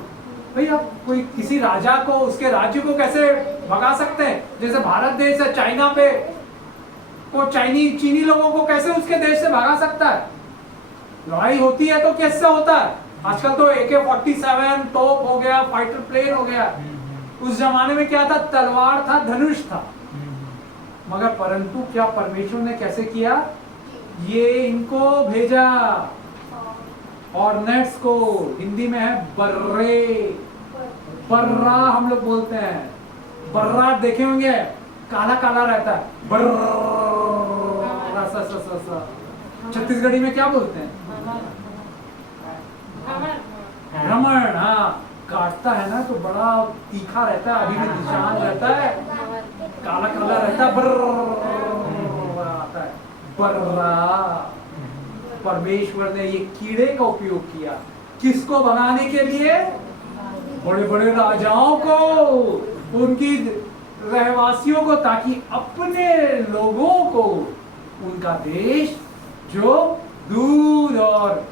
भाई अब कोई किसी राजा को, उसके राज्य को कैसे भगा सकते हैं? जैसे भारत देश है, चाइना पे को चीनी लोगों को कैसे उसके देश से भगा सकता है? लड़ाई होती है तो कैसे होता है? आजकल तो AK-47 तोप हो गया, फाइटर प्लेन हो गया। उस जमाने में क्या था? तलवार था, धनुष था। मगर परंतु क्या परमेश्वर ने कैसे किया? ये इनको भेजा, हॉर्नेट्स को, हिंदी में है बर्रे, बर्रा हम लोग बोलते हैं। बर्रा देखे होंगे, काला काला रहता है, बर्रा। छत्तीसगढ़ी में क्या बोलते हैं? भ्रमण। हाँ, काटता है ना तो बड़ा तीखा रहता है, अभी भी निशान रहता है, काला काला रहता है, बर्रा आता है, बर्रा। परमेश्वर ने ये कीड़े का उपयोग किया, किसको भगाने के लिए? बड़े बड़े राजाओं को, उनकी रहवासियों को, ताकि अपने लोगों को उनका देश जो दूध और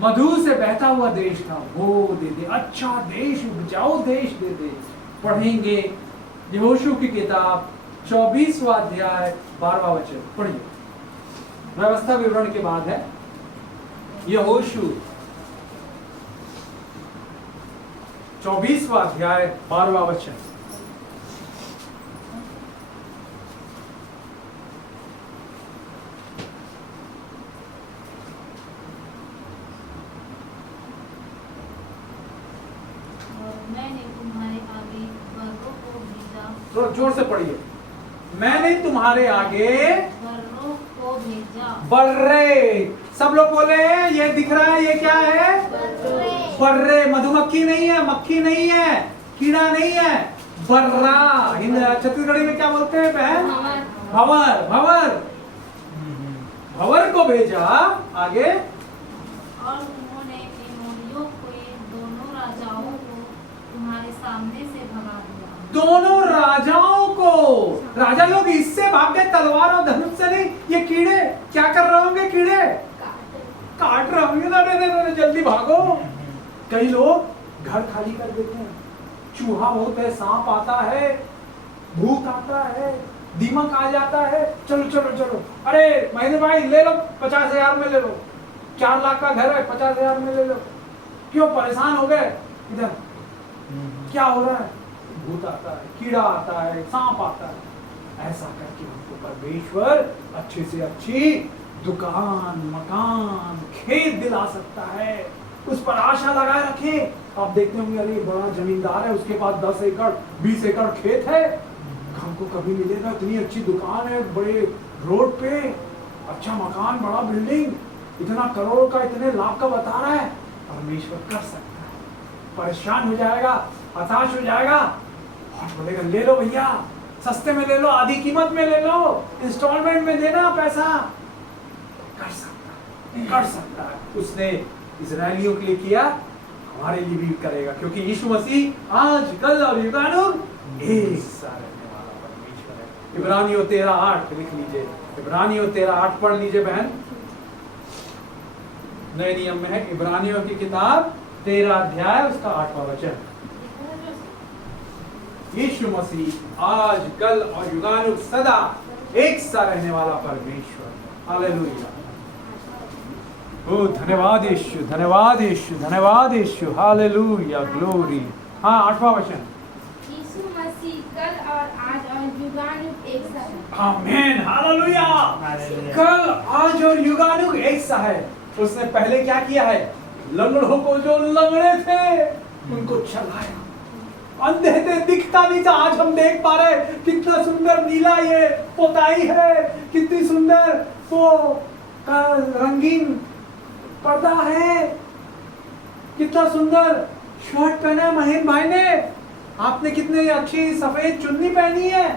मधु से बहता हुआ देश था वो दे दे, अच्छा देश, उपजाऊ देश दे दे। पढ़ेंगे यहोशू की किताब 24वां अध्याय 12वां वचन पढ़िए। व्यवस्था विवरण के बाद है यहोशू 24वां अध्याय 12वां वचन। जोर से पढ़िए। मैंने तुम्हारे आगे बर्रों को भेजा। बर्रे, सब लोग बोले ये दिख रहा है, ये क्या है? बर्रे। मधुमक्खी नहीं है, मक्खी नहीं है, कीड़ा नहीं है, बर्रा। छत्तीसगढ़ी में क्या बोलते हैं बहन? भंवर। भंवर, भंवर को भेजा। आगे, और उन्होंने एमोरियों के दोनों राजाओं को तुम्हारे सामने से भगा दिया। दोनों राजाओं को, राजा लोग इससे भाग गए, तलवार और धनुष से नहीं। ये कीड़े क्या कर रहे होंगे? कीड़े काट रहे होंगे ना, जल्दी भागो। कई लोग घर खाली कर देते हैं, चूहा बहुत है, सांप आता है, भूत आता है, दीमक आ जाता है, चलो चलो चलो, अरे महेंद्र भाई ले लो, 50,000 में ले लो, 4 लाख का घर है, 50,000 में ले लो। क्यों परेशान हो गए? इधर क्या हो रहा है? भूत आता है, कीड़ा आता है, सांप आता है। ऐसा करके हमको परमेश्वर अच्छे से अच्छी दुकान, मकान, खेत दिला सकता है। उस पर आशा लगाए रखे। आप देखते होंगे, अरे बड़ा जमींदार है, उसके पास 10 एकड़ 20 एकड़ खेत है, हमको कभी मिलेगा? इतनी अच्छी दुकान है, बड़े रोड पे, अच्छा मकान, बड़ा बिल्डिंग, इतना करोड़ का, इतने लाख का बता रहा है। परमेश्वर कर सकता है। परेशान हो जाएगा, हताश हो जाएगा और बोलेगा ले लो भैया, सस्ते में ले लो, आधी कीमत में ले लो, इंस्टॉलमेंट में देना पैसा। कर सकता है, कर सकता है। उसने इजरायलियों के लिए किया, हमारे लिए भी करेगा, क्योंकि यीशु मसीह आज, कल और युगानुग एक सा रहने वाला। इब्रानियों 13:8 लिख लीजिए। इब्रानियों 13:8 पढ़ लीजिए बहन। नए नियम में है इब्रानियों की किताब 13 अध्याय उसका 8वां वचन। यीशु मसीह आज कल और युगानुग सदा एक सा रहने वाला परमेश्वर। हालेलुया। ओ धन्यवाद यीशु, धन्यवाद यीशु, धन्यवाद यीशु। Hallelujah, glory. हाँ 8वां वचन। यीशु मसीह कल और आज और युगानुग एक सा है। आमीन, हालेलुया। कल आज और युगानुग एक सा है। उसने पहले क्या किया है? लंगड़ों को जो लंगड़े थे उनको चलाया, अंधे थे, दिखता नहीं था, आज हम देख पा रहे कितना सुंदर नीला ये पोताई है, कितनी सुंदर वो रंगीन पर्दा है, कितना सुंदर शर्ट पहना है महीन भाई ने, आपने कितनी अच्छी सफेद चुन्नी पहनी है।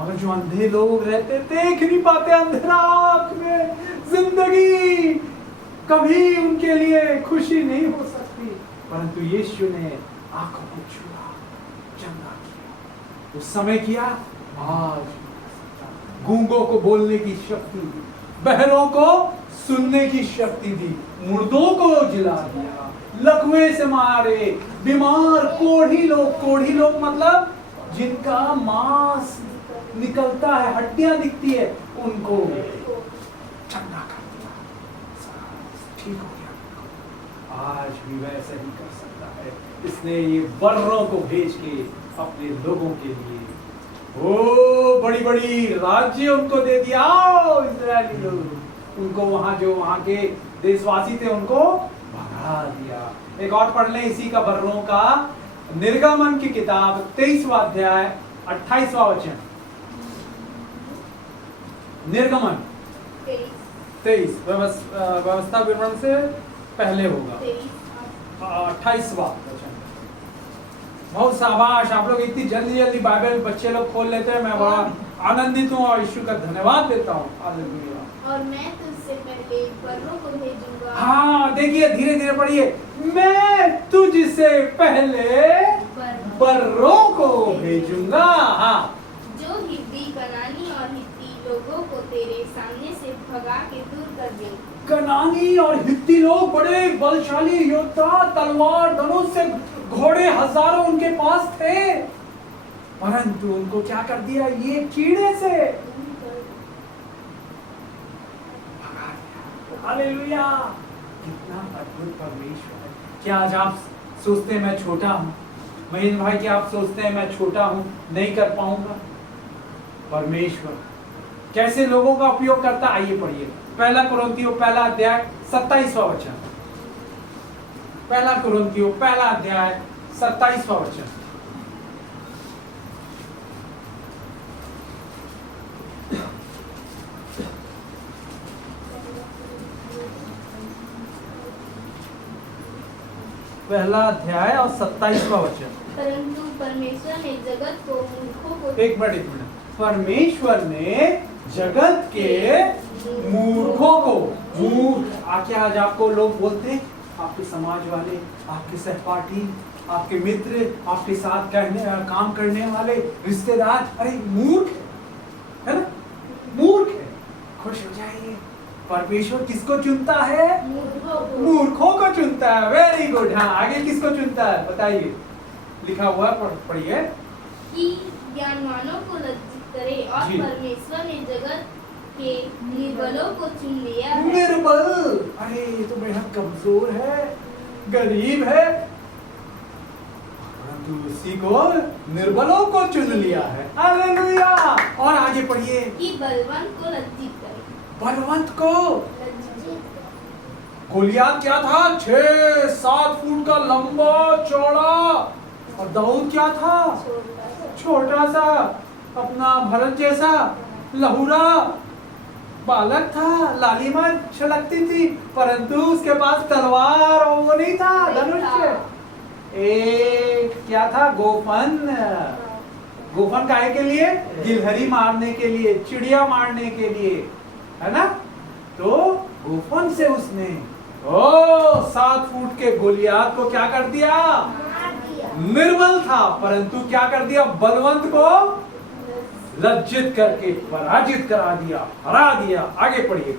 मगर जो अंधे लोग रहते, देख नहीं पाते, अंधेरा आंख में, जिंदगी कभी उनके लिए खुशी नहीं हो सकती, परंतु यीशु ने आंखों को छुआ, चंगा किया, उस समय किया, आज गूंगों को बोलने की शक्ति दी, बहरों को सुनने की शक्ति दी, मुर्दों को जिला दिया, लकवे से मारे, बीमार कोढ़ी लोग मतलब जिनका मांस निकलता है, हड्डियां दिखती है, उनको चंगा कर दिया, ठीक हो गया। आज भी वैसे ही कर सकता है। इसने ये बर्रों को भेज के अपने लोगों के लिए ओ बड़ी बड़ी राज्य उनको दे दिया। इजरायली लोग, उनको वहां जो वहां के देशवासी थे उनको भगा दिया। एक और पढ़ लें इसी का बर्रों का, निर्गमन की किताब 23वां अध्याय 28वां वचन। निर्गमन 23 व्यवस्था विवरण से पहले होगा, 28वां वचन। बहुत शाबाश, आप लोग इतनी जल्दी जल्दी बाइबल बच्चे लोग खोल लेते हैं, मैं बड़ा आनंदित हूँ और यीशु का धन्यवाद देता हूँ। हालेलुया। और मैं तुझसे पहले बर्रों को भेजूंगा। हाँ देखिए, धीरे धीरे पढ़िए। मैं तुझसे पहले बर्रों को भेजूंगा। हाँ, जो हिब्बी, कनानी और हित्ती लोगों को तेरे सामने से भगा के दूर कर दे। कनानी और हित्ती लोग बड़े बलशाली योद्धा, तलवार धनुष से, घोड़े हजारों उनके पास थे, परंतु उनको क्या कर दिया? ये कीड़े से भगा दिया। हालेलुया, कितना अद्भुत परमेश्वर है। क्या आज आप सोचते हैं मैं छोटा हूँ? महीन भाई, क्या आप सोचते हैं मैं छोटा हूँ, नहीं कर पाऊंगा? परमेश्वर कैसे लोगों का उपयोग करता? आइए पढ़िए, पहला कुरिन्थियों पहला अध्याय 27वां वचन। पहला कुरिन्थियों पहला अध्याय 27वां वचन। पहला अध्याय और 27वां वचन। परंतु परमेश्वर ने जगत को मूर्खों को एक मिनट। परमेश्वर ने जगत के मूर्खों को, मूर्ख आके आज आपको लोग बोलते हैं, आपके समाज वाले, आपके सहपाठी, आपके मित्र, आपके साथ काम करने वाले रिश्तेदार, अरे मूर्ख है ना, मूर्ख है। खुश हो जाइए, परमेश्वर किसको चुनता है? मूर्खों को चुनता है। Very good. हाँ, आगे किसको चुनता है बताइए, लिखा हुआ पढ़िए। कि ज्ञानवानों को लज्जित करे, और जी। परमेश्वर ने जगत के निर्बलों को चुन लिया है। निर्बल, अरे ये तो बेहद कमजोर है, गरीब है, परंतु उसी को निर्बलों को चुन लिया है। हालेलुया। और आगे पढ़िए। कि बलवंत को लज्जित करे। बलवंत को, लज्जित गोलियात क्या था? 6-7 फुट का लंबा चौड़ा, और दाऊद क्या था? छोटा सा, अपना भरत जैसा लहुरा बालक था, लालिमा छलकती थी, परंतु उसके पास तलवार और वो नहीं था, धनुष। एक क्या था? गोफन। गोफन काहे के लिए? गिलहरी मारने के लिए, चिड़िया मारने के लिए, है ना? तो गोफन से उसने 7 फुट के गोलियात को क्या कर दिया? निर्बल था, परंतु क्या कर दिया? बलवंत को लज्जित करके पराजित करा दिया, हरा दिया। आगे पढ़िए।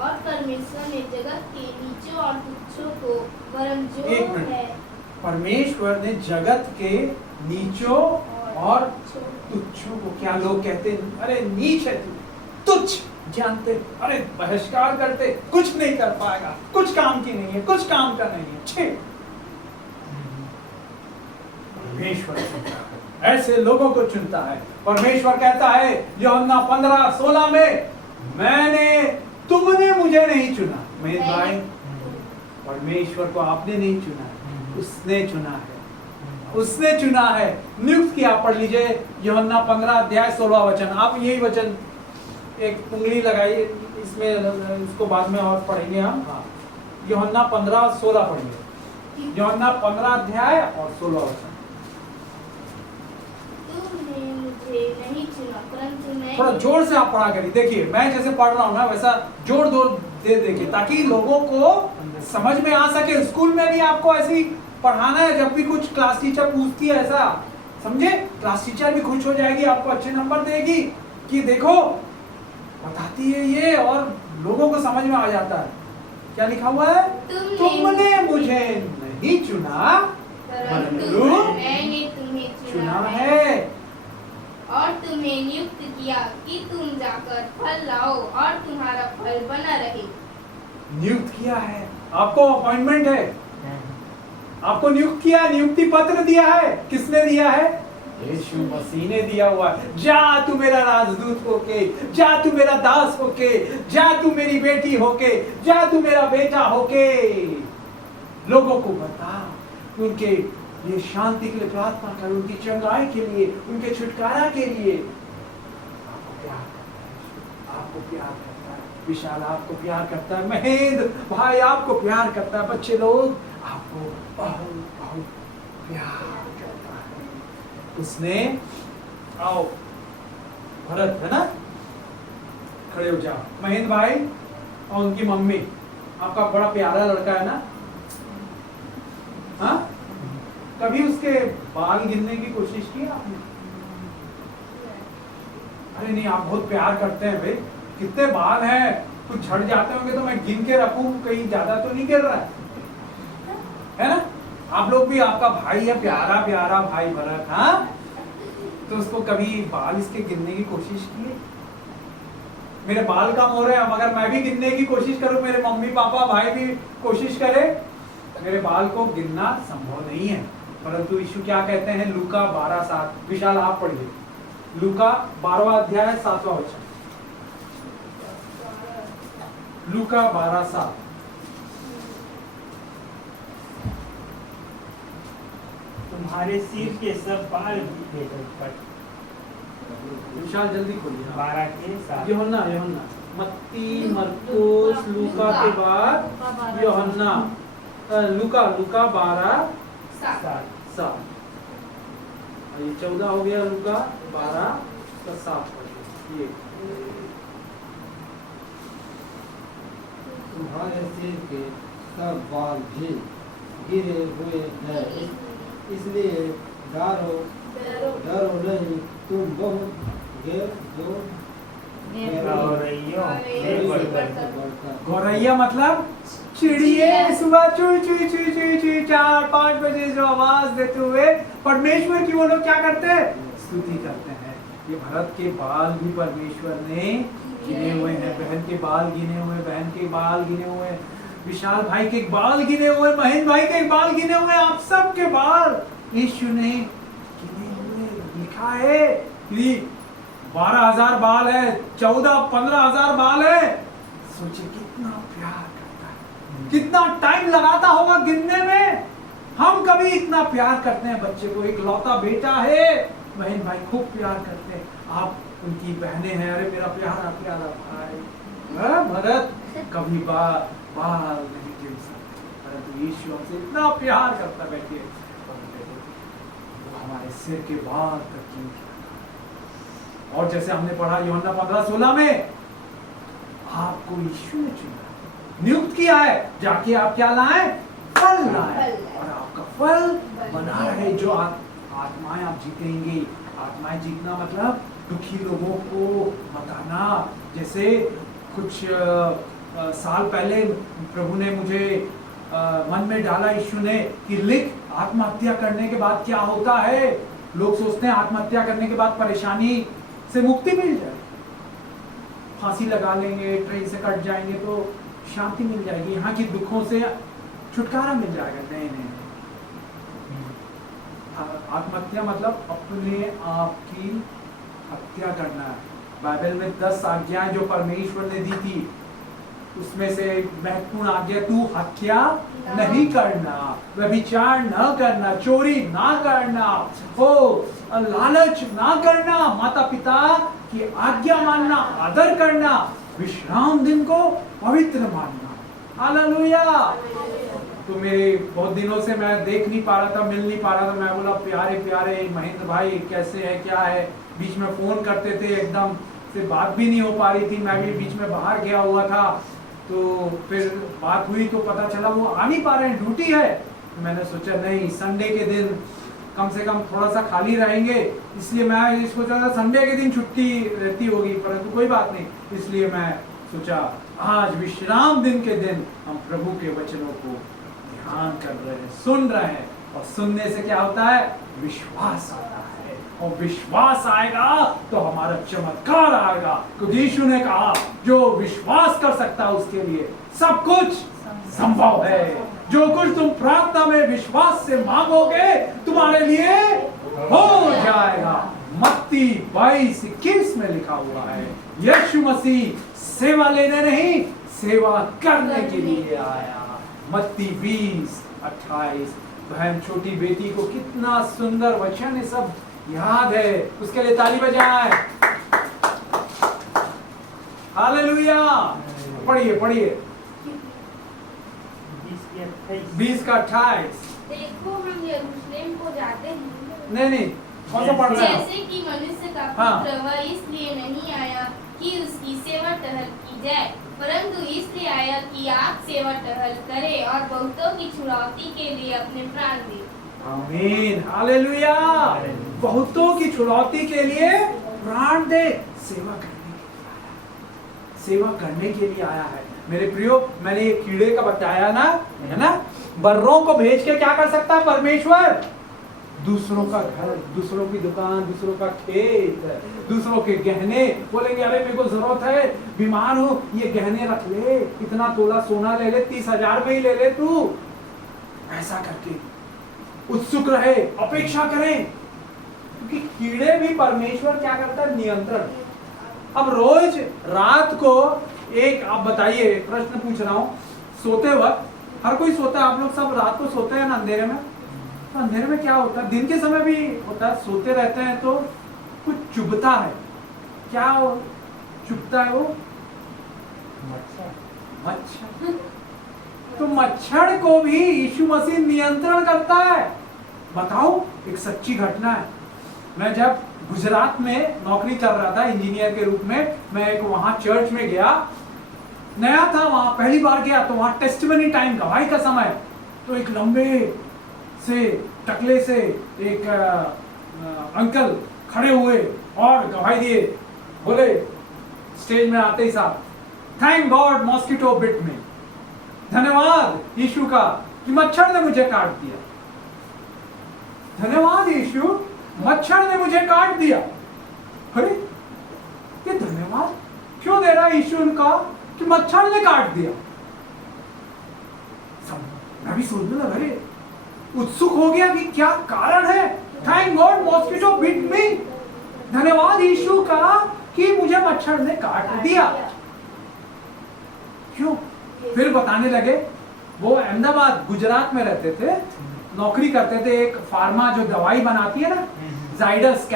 और परमेश्वर ने जगत के नीचों और तुच्छों को वरन जो एक मिनट। है परमेश्वर ने जगत के नीचों और तुच्छों को, क्या लोग कहते हैं अरे नीच है तू, तुच्छ जानते, अरे बहिष्कार करते, कुछ नहीं कर पाएगा, कुछ काम की नहीं है, कुछ काम का नहीं है, छे। परमेश्वर चुनता है, ऐसे लोगों को चुनता है। परमेश्वर कहता है यूहन्ना 15:16 में, तुमने मुझे नहीं चुना। मेरे भाई, परमेश्वर को आपने नहीं चुना है, उसने चुना है, उसने चुना है, नियुक्त किया। पढ़ लीजिए यूहन्ना 15:16। आप यही वचन एक उंगली लगाइए इसमें, इसको बाद में और पढ़ेंगे हम। हाँ, यूहन्ना 15:16 पढ़ेंगे। यूहन्ना 15:16। तुमने मुझे नहीं चुना परंतु मैं थोड़ा जोर से आप पढ़ा करिए। देखिए मैं जैसे पढ़ रहा हूँ ना वैसा जोर दे देखिए, ताकि लोगों को समझ में आ सके। स्कूल में भी आपको ऐसे ही पढ़ाना है, जब भी कुछ क्लास टीचर पूछती है ऐसा, समझे, क्लास टीचर भी खुश हो जाएगी, आपको अच्छे नंबर देगी कि देखो बताती है ये, और लोगों को समझ में आ जाता है। क्या लिखा हुआ है? तुमने मुझे नहीं चुना परंतु मैंने तुम्हें चुना है और तुम्हें नियुक्त किया कि तुम जाकर फल लाओ और तुम्हारा फल बना रहे। नियुक्त किया है, आपको अपॉइंटमेंट है, आपको नियुक्त किया, नियुक्ति पत्र दिया है। किसने दिया है? यीशु मसीह ने दिया हुआ है। जा तू मेरा राजदूत होके, जा तू मेरा दास होके, जा तू मेरी बेटी होके, जा तू मेरा बेटा होके, लोगों को बता, उनके ये शांति के लिए प्रार्थना कर, उनकी चंगाई के लिए, उनके छुटकारा के लिए। आपको प्यार करता है, आपको प्यार करता है। विशाल आपको प्यार करता है, महेंद्र भाई आपको प्यार करता है, बच्चे लोग आपको बहुत बहुत प्यार करता है। उसने, आओ भरत है ना, खड़े हो जाओ। महेंद्र भाई और उनकी मम्मी, आपका बड़ा प्यारा लड़का है ना, हाँ? कभी उसके बाल गिनने की कोशिश की आपने? अरे नहीं, आप बहुत प्यार करते हैं भाई, कितने बाल हैं, कुछ झड़ जाते होंगे तो मैं गिन के रखूं, कहीं ज्यादा तो नहीं गिर रहा है ना? आप लोग भी, आपका भाई है, प्यारा प्यारा भाई भरत, हाँ? तो उसको कभी बाल इसके गिनने की कोशिश की? मेरे बाल कम हो रहे हैं, मगर मैं भी गिनने की कोशिश करूं, मेरे मम्मी पापा भाई भी कोशिश करे, मेरे बाल को गिनना संभव नहीं है। परंतु यीशु क्या कहते हैं? लूका 12:7। विशाल आप पढ़िए, लूका 12वां अध्याय 7वां वचन। लूका 12:7। तुम्हारे सिर के सब बाल विशाल जल्दी खोलिए। 12:7। यूहन्ना मत्ती मरकुस लूका के बाद यूहन्ना, लूका 12:7। ये 14 हो गया, लूका 12:7 पढ़िए। तुम्हारे सिर के सब बाल भी गिरे हुए हैं, इसलिए डरो नहीं, तुम बहुत गौरैया मतलब चिड़िए सुबह चुई चुई चुई चुई चुई 4-5 बजे जो आवाज देते हुए परमेश्वर की वो लोग क्या करते हैं? स्तुति करते हैं। ये भरत के बाल भी परमेश्वर ने गिने हुए हैं, बहन के बाल गिने हुए, बहन के बाल गिने हुए, विशाल भाई के बाल गिने हुए, महेंद्र भाई के बाल गिने हुए, आप सब के बाल यीशु ने गिने हुए। लिखा है कि 12,000 बाल है, 14-15,000 बाल है। सोचिए कितना प्यार करता है, कितना टाइम लगाता होगा गिनने में। हम कभी इतना प्यार करते हैं बच्चे को, एक लौता बेटा है, बहन भाई खूब प्यार करते हैं। आप उनकी बहनें हैं, अरे मेरा प्यारा प्यारा भाई। भरत कभी बाल नहीं गिन सकते, परंतु यीशु हमसे इतना प्यार करता है। बैठिए, वो हमारे सिर के बाल तक गिन किया। और जैसे हमने पढ़ा यूहन्ना 15:16 में, आपको यीशु ने चुना, नियुक्त किया है, जाके आप क्या लाएं? फल लाएं, और आपका फल बना रहे, जो आत्माएं आप जीतेंगे। आत्माएं जीतना मतलब दुखी लोगों को बताना। जैसे कुछ साल पहले प्रभु ने मुझे मन में डाला, यीशु ने, कि लिख आत्महत्या करने के बाद क्या होता है। लोग सोचते हैं आत्महत्या करने के बाद परेशानी से मुक्ति मिल जाए, फांसी लगा लेंगे, ट्रेन से कट जाएंगे तो शांति मिल जाएगी, यहाँ की दुखों से छुटकारा मिल जाएगा। नहीं, आत्महत्या मतलब अपने आप की हत्या करना है। बाइबल में 10 आज्ञाएं जो परमेश्वर ने दी थी, उसमें से महत्वपूर्ण आज्ञा, तू हत्या नहीं करना, व्यभिचार न करना, चोरी ना करना, लालच ना करना, माता पिता की आज्ञा मानना, आदर करना, विश्राम दिन को पवित्र मानना। हालेलुया। तो मेरे बहुत दिनों से मैं देख नहीं पा रहा था, मिल नहीं पा रहा था। मैं बोला प्यारे प्यारे महेंद्र भाई कैसे है, क्या है। बीच में फोन करते थे, एकदम से बात भी नहीं हो पा रही थी। मैं भी बीच में बाहर गया हुआ था, तो फिर बात हुई तो पता चला वो आ नहीं पा रहे हैं, ड्यूटी है। तो मैंने सोचा नहीं, संडे के दिन कम से कम थोड़ा सा खाली रहेंगे, इसलिए मैं इसको सोचा संडे के दिन छुट्टी रहती होगी, परंतु कोई बात नहीं। इसलिए मैं सोचा आज विश्राम दिन के दिन हम प्रभु के वचनों को ध्यान कर रहे हैं, सुन रहे हैं। और सुनने से क्या होता है, विश्वास आता है, और विश्वास आएगा तो हमारा चमत्कार आएगा। क्योंकि यीशु ने कहा जो विश्वास कर सकता है उसके लिए सब कुछ संभव है। जो कुछ तुम प्रार्थना में विश्वास से मांगोगे तुम्हारे लिए हो जाएगा। मत्ती 22:21 में लिखा हुआ है, यीशु मसीह सेवा लेने नहीं, सेवा करने के लिए आया। मत्ती 20:28। बहन छोटी बेटी को कितना सुंदर वचन ये सब याद है, उसके लिए ताली बजाएं। हालेलुया। पढ़िए 20:28। देखो हम यरूशलेम को जाते हैं। नहीं, कौन सा पढ़ रहे हैं? जैसे कि मनुष्य का हाँ। पुत्र वह इसलिए नहीं आया कि उसकी सेवा टहल की जाए, परंतु इसलिए आया कि आप सेवा टहल करें और बहुतों की छुड़ौती के लिए अपने प्राण दे। आमीन, हालेलुया। बहुतों की छुड़ौती के लिए प्राण दे। सेवा करने के लिए आया है। मेरे प्रियो, मैंने ये कीड़े का बताया ना, है ना, बर्रों को भेज के क्या कर सकता है परमेश्वर? दूसरों का घर, दूसरों की दुकान, दूसरों का खेत, दूसरों के गहने। बोलेंगे अरे मेरे को जरूरत है, बीमार हो, ये गहने रख ले, इतना तोला सोना ले ले, 30,000 में ही ले ले तू। ऐसा करके उत्सुक रहे, अपेक्षा करें। क्योंकि कीड़े भी परमेश्वर क्या करता है, नियंत्रण। अब रोज रात को एक, आप बताइए, प्रश्न पूछ रहा हूँ, सोते वक्त हर कोई सोता है, आप लोग सब रात को सोते हैं ना अंधेरे में। तो अंधेरे में क्या होता है, दिन के समय भी होता है, सोते रहते हैं तो कुछ चुभता है। क्या चुभता है? वो मच्छर। तो मच्छर को भी यीशु मसीह नियंत्रण करता है। बताओ, एक सच्ची घटना है। मैं जब गुजरात में नौकरी कर रहा था इंजीनियर के रूप में, मैं एक वहां चर्च में गया, नया था वहां, पहली बार गया। तो वहां टेस्टिमनी टाइम, गवाही का समय। तो एक लंबे से टकले से एक अंकल खड़े हुए और गवाही दिए। बोले स्टेज में आते ही साहब, थैंक गॉड मॉस्किटो बिट मी, धन्यवाद यीशु का कि मच्छर ने मुझे काट दिया। धन्यवाद यीशु, मच्छर ने मुझे काट दिया। अरे ये धन्यवाद क्यों दे रहा है यीशु उनका कि मच्छर ने काट दिया? मैं भी सोचने लगा, अरे उत्सुक हो गया कि क्या कारण है। थैंक गॉड मॉस्किटो बिट मी, धन्यवाद यीशु का कि मुझे मच्छर ने काट दिया। क्यों? फिर बताने लगे, वो अहमदाबाद गुजरात में रहते थे, नौकरी करते थे। एक फार्मा जो दवाई बनाती है ना, जाइडस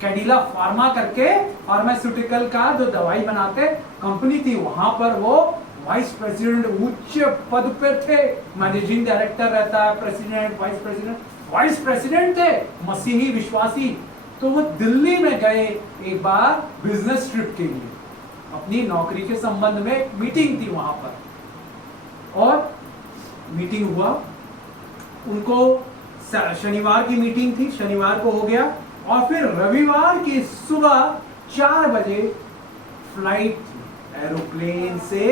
कैडिला फार्मा करके फार्मास्यूटिकल का जो दवाई बनाते कंपनी थी, वहां पर वो वाइस प्रेसिडेंट उच्च पद पे थे। मैनेजिंग डायरेक्टर रहता है, प्रेसिडेंट, वाइस प्रेसिडेंट थे, मसीही विश्वासी। तो वो दिल्ली में गए एक बार बिजनेस ट्रिप के लिए, अपनी नौकरी के संबंध में एक मीटिंग थी वहां पर। और मीटिंग हुआ, उनको शनिवार की मीटिंग थी, शनिवार को हो गया, और फिर रविवार की सुबह 4 बजे फ्लाइट थी एरोप्लेन से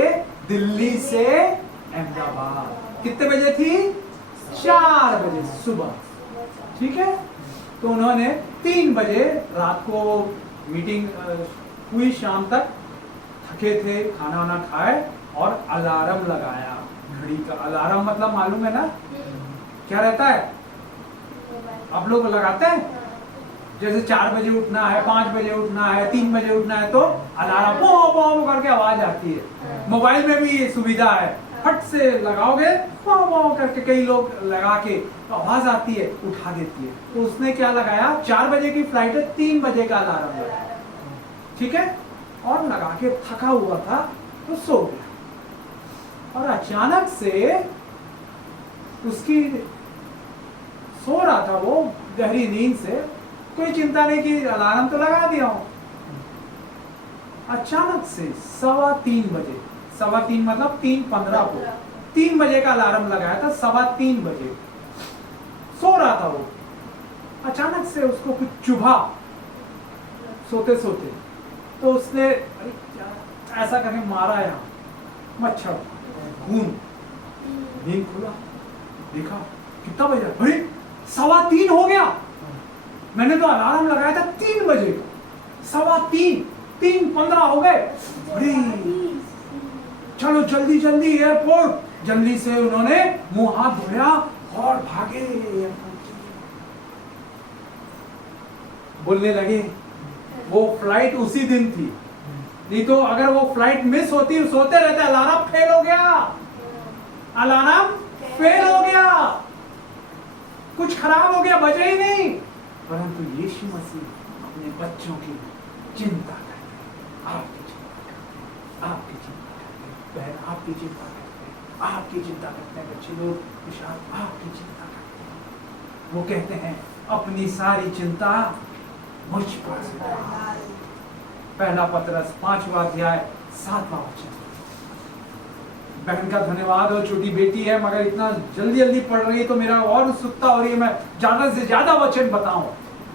दिल्ली से अहमदाबाद। कितने बजे थी? 4 बजे सुबह। ठीक है, तो उन्होंने 3 बजे रात को मीटिंग हुई, शाम तक थके थे, खाना वाना खाए और अलार्म लगाया। घड़ी का अलार्म मतलब मालूम है ना क्या रहता है? आप लोग लगाते हैं जैसे 4 बजे उठना है, 5 बजे उठना है, 3 बजे उठना है, तो अलार्म पो पो करके आवाज आती है। मोबाइल में भी ये सुविधा है, फट से लगाओगे पो पो करके, कई लोग लगा के तो आवाज आती है, उठा देती है। तो उसने क्या लगाया, 4 बजे की फ्लाइट है, 3 बजे का अलार्म लगाया। ठीक है, और लगा के थका हुआ था तो सो गया, और अचानक से उसकी सो रहा था वो गहरी नींद से, कोई चिंता नहीं कि अलार्म तो लगा दिया हूं। अचानक से 3:15 बजे, 3:15 मतलब 3:15 को, 3 बजे का अलार्म लगाया था, 3:15 बजे सो रहा था वो। अचानक से उसको कुछ चुभा सोते सोते, तो उसने ऐसा करके मारा यहाँ मच्छर, खून। नींद खुला, देखा कितना बजा, अरे 3:15 हो गया, मैंने तो अलार्म लगाया था 3 बजे का, 3:15, 3:15 हो गए। अरे चलो जल्दी जल्दी एयरपोर्ट। जल्दी से उन्होंने मुंह हाथ धोया और भागे। बोलने लगे वो फ्लाइट उसी दिन थी, नहीं तो अगर वो फ्लाइट मिस होती, सोते रहते, अलार्म फेल हो गया, अलार्म फेल हो गया, कुछ खराब हो गया, बजा ही नहीं। परंतु यीशु मसीह अपने बच्चों की चिंता करते, आपकी चिंता करते, आपकी चिंता करते, बहन आपकी चिंता करते, आपकी चिंता करते हैं बच्चे लोग, विशाल आपकी चिंता करते हैं। वो कहते हैं अपनी सारी चिंता मुझ पर डाल। पहला पतरस 5वां अध्याय 7वां वचन। बहन का धन्यवाद हो, छोटी बेटी है मगर इतना जल्दी जल्दी पढ़ रही है तो मेरा और उत्सुकता हो रही है, मैं ज्यादा से ज्यादा वचन बताऊं,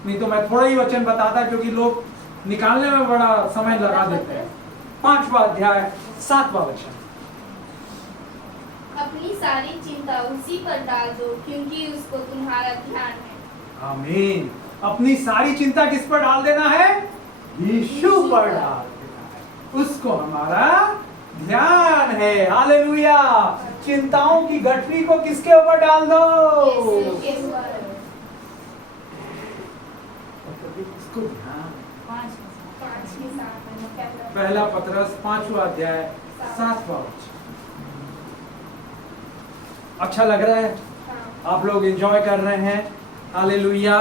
नहीं तो मैं थोड़ा ही वचन बताता क्योंकि लोग निकालने में बड़ा समय लगा देते हैं। 5वां अध्याय 7वां वचन। अपनी सारी चिंता उसी पर डाल दो क्योंकि उसको तुम्हारा ध्यान है। आमीन। अपनी सारी चिंता किस पर डाल देना है? यीशु पर डाल देना है, उसको हमारा ध्यान है। हालेलुया। चिंताओं की गठरी को किसके ऊपर डाल दो? यीशु के ऊपर। उसको ध्यान। 5 के साथ पहला पतरस 5वां अध्याय 7वां वचन। अच्छा लग रहा है? आप लोग एंजॉय कर रहे हैं? हालेलुया।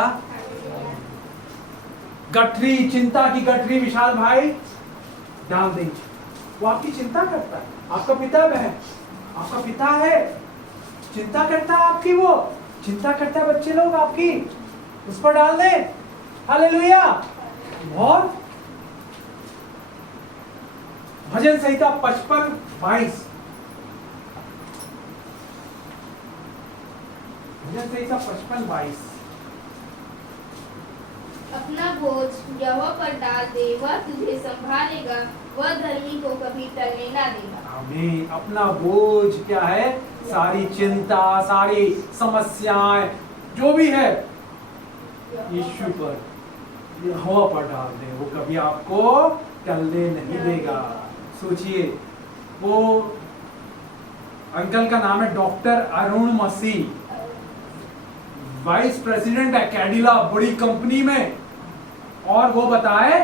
गठरी, चिंता की गठरी विशाल भाई डाल दीजिए। वो आपकी चिंता करता है, आपका पिता बहन, आपका पिता है, चिंता करता है आपकी, वो चिंता करता है बच्चे लोग आपकी, उस पर डाल दे। हालेलुया। और भजन संहिता 55:22, भजन संहिता 55:22। अपना बोझ यहोवा पर डाल दे, वह तुझे संभालेगा, वह धर्मी को कभी टलने ना देगा। आमीन। अपना बोझ क्या है? सारी चिंता, सारी समस्याएं जो भी है यीशु पर, यहोवा पर डाल दे, वो कभी आपको टलने नहीं देगा। सोचिए, वो अंकल का नाम है डॉक्टर अरुण मसीह, वाइस प्रेसिडेंट है कैडिला, बड़ी कंपनी में, और वो बताए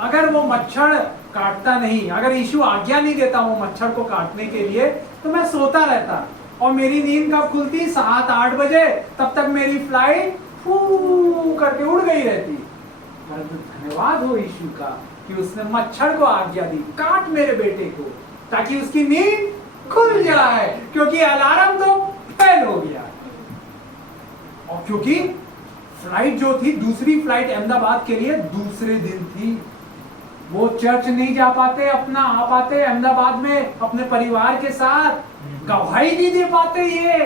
अगर वो मच्छर काटता नहीं, अगर यीशु आज्ञा नहीं देता वो मच्छर को काटने के लिए, तो मैं सोता रहता और मेरी नींद कब खुलती? 7-8 बजे, तब तक मेरी फ्लाइट फू करके उड़ गई रहती। परंतु धन्यवाद हो यीशु का कि उसने मच्छर को आज्ञा दी, काट मेरे बेटे को, ताकि उसकी नींद खुल जाए, क्योंकि अलार्म तो फेल हो गया। और क्योंकि फ्लाइट जो थी, दूसरी फ्लाइट अहमदाबाद के लिए दूसरे दिन थी, वो चर्च नहीं जा पाते, अपना आ पाते अहमदाबाद में अपने परिवार के साथ, गवाही नहीं दे पाते ये,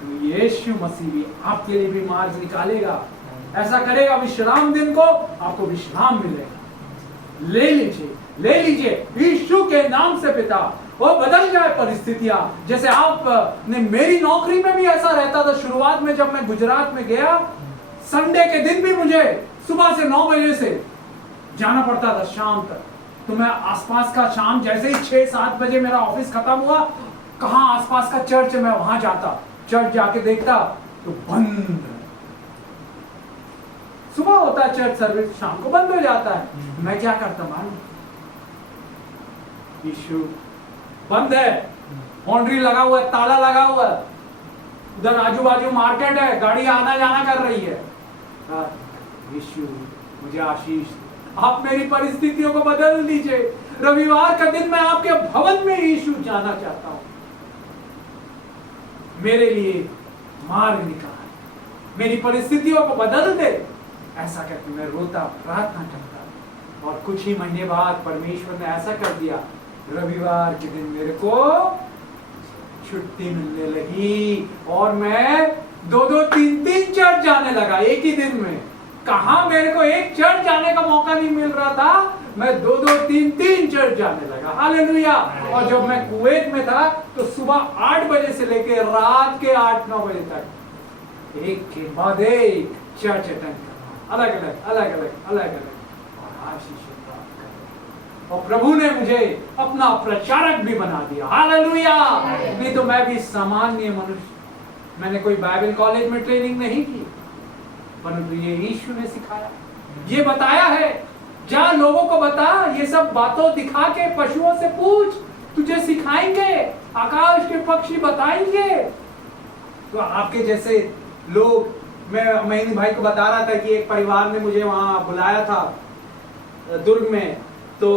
तो यीशु मसीह भी आपके लिए भी मार्ग निकालेगा, ऐसा करेगा। विश्राम दिन को आपको विश्राम मिलेगा। ले लीजिए यीशु के नाम से पिता। वो बदल जाए परिस्थितियां, जैसे आपने मेरी नौकरी में भी ऐसा रहता था शुरुआत में। जब मैं गुजरात में गया, संडे के दिन भी मुझे सुबह से 9 बजे से जाना पड़ता था शाम तक। तो मैं आसपास का, शाम जैसे ही 6-7 बजे मेरा ऑफिस खत्म हुआ, कहाँ आसपास का चर्च है, मैं वहां जाता। चर्च जाके देखता तो बंद। सुबह होता है चर्च सर्विस, शाम को बंद हो जाता है। मैं क्या करता मालूम, यीशु बंद है, बाउंड्री लगा हुआ है, ताला लगा हुआ है, उधर आजू बाजू मार्केट है, गाड़ी आना जाना कर रही है। यीशु मुझे आशीष, आप मेरी परिस्थितियों को बदल दीजिए। रविवार का दिन मैं आपके भवन में यीशु जाना चाहता हूं। मेरे लिए मार्ग निकाल, मेरी परिस्थितियों को बदल दे। ऐसा कहकर मैं रोता, प्रार्थना करता। और कुछ ही महीने बाद परमेश्वर ने ऐसा कर दिया, रविवार के दिन मेरे को छुट्टी मिलने लगी और मैं 2-2, 3-3 चर्च जाने लगा एक ही दिन में। कहा मेरे को एक चर्च जाने का मौका नहीं मिल रहा था, मैं 2-2, 3-3 चर्च जाने लगा। हालेलुया। और जब मैं कुवैत में था तो सुबह 8 बजे से लेकर रात के 8-9 बजे तक एक के बाद एक चर्च अटेंड करना, अलग अलग और आशीष प्राप्त करना। और प्रभु ने मुझे अपना प्रचारक भी बना दिया। हालेलुया। नहीं तो मैं भी सामान्य मनुष्य, मैंने कोई बाइबल कॉलेज में ट्रेनिंग नहीं की, परंतु ये यीशु ने सिखाया, ये बताया है। जा लोगों को बता, ये सब बातों दिखा के, पशुओं से पूछ, तुझे सिखाएंगे, आकाश के पक्षी बताएंगे। तो आपके जैसे लोग, मैं महीन भाई को बता रहा था कि एक परिवार ने मुझे वहां बुलाया था दुर्ग में, तो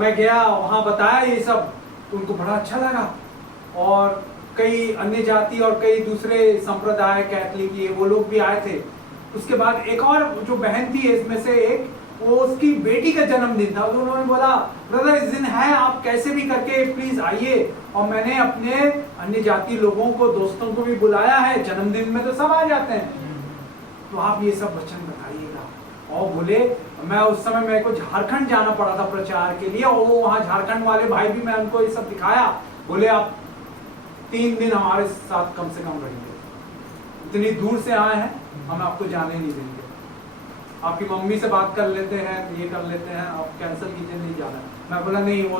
मैं गया वहां, बताया ये सब, तो उनको बड़ा अच्छा लगा। और कई अन्य जाति और कई दूसरे संप्रदाय, कैथलिक, ये वो लोग भी आए थे। उसके बाद एक और जो बहन थी इसमें से एक, वो उसकी बेटी का जन्मदिन था। तो उन्होंने बोला, ब्रदर इस दिन है, आप कैसे भी करके प्लीज आइए। और मैंने अपने अन्य जाति लोगों को, दोस्तों को भी बुलाया है, जन्मदिन में तो सब आ जाते हैं, तो आप ये सब वचन बताइएगा। और बोले, मैं उस समय मेरे को झारखंड जाना पड़ा था प्रचार के लिए, और वो वहाँ झारखंड वाले भाई भी, मैं उनको ये सब दिखाया। बोले आप 3 दिन हमारे साथ कम से कम रहेंगे, इतनी दूर से आए हैं, हम आपको जाने नहीं देंगे। आपकी मम्मी से बात कर लेते हैं, ये कर लेते हैं, आप कैंसिल कीजिए, नहीं जाना। मैं बोला नहीं, वो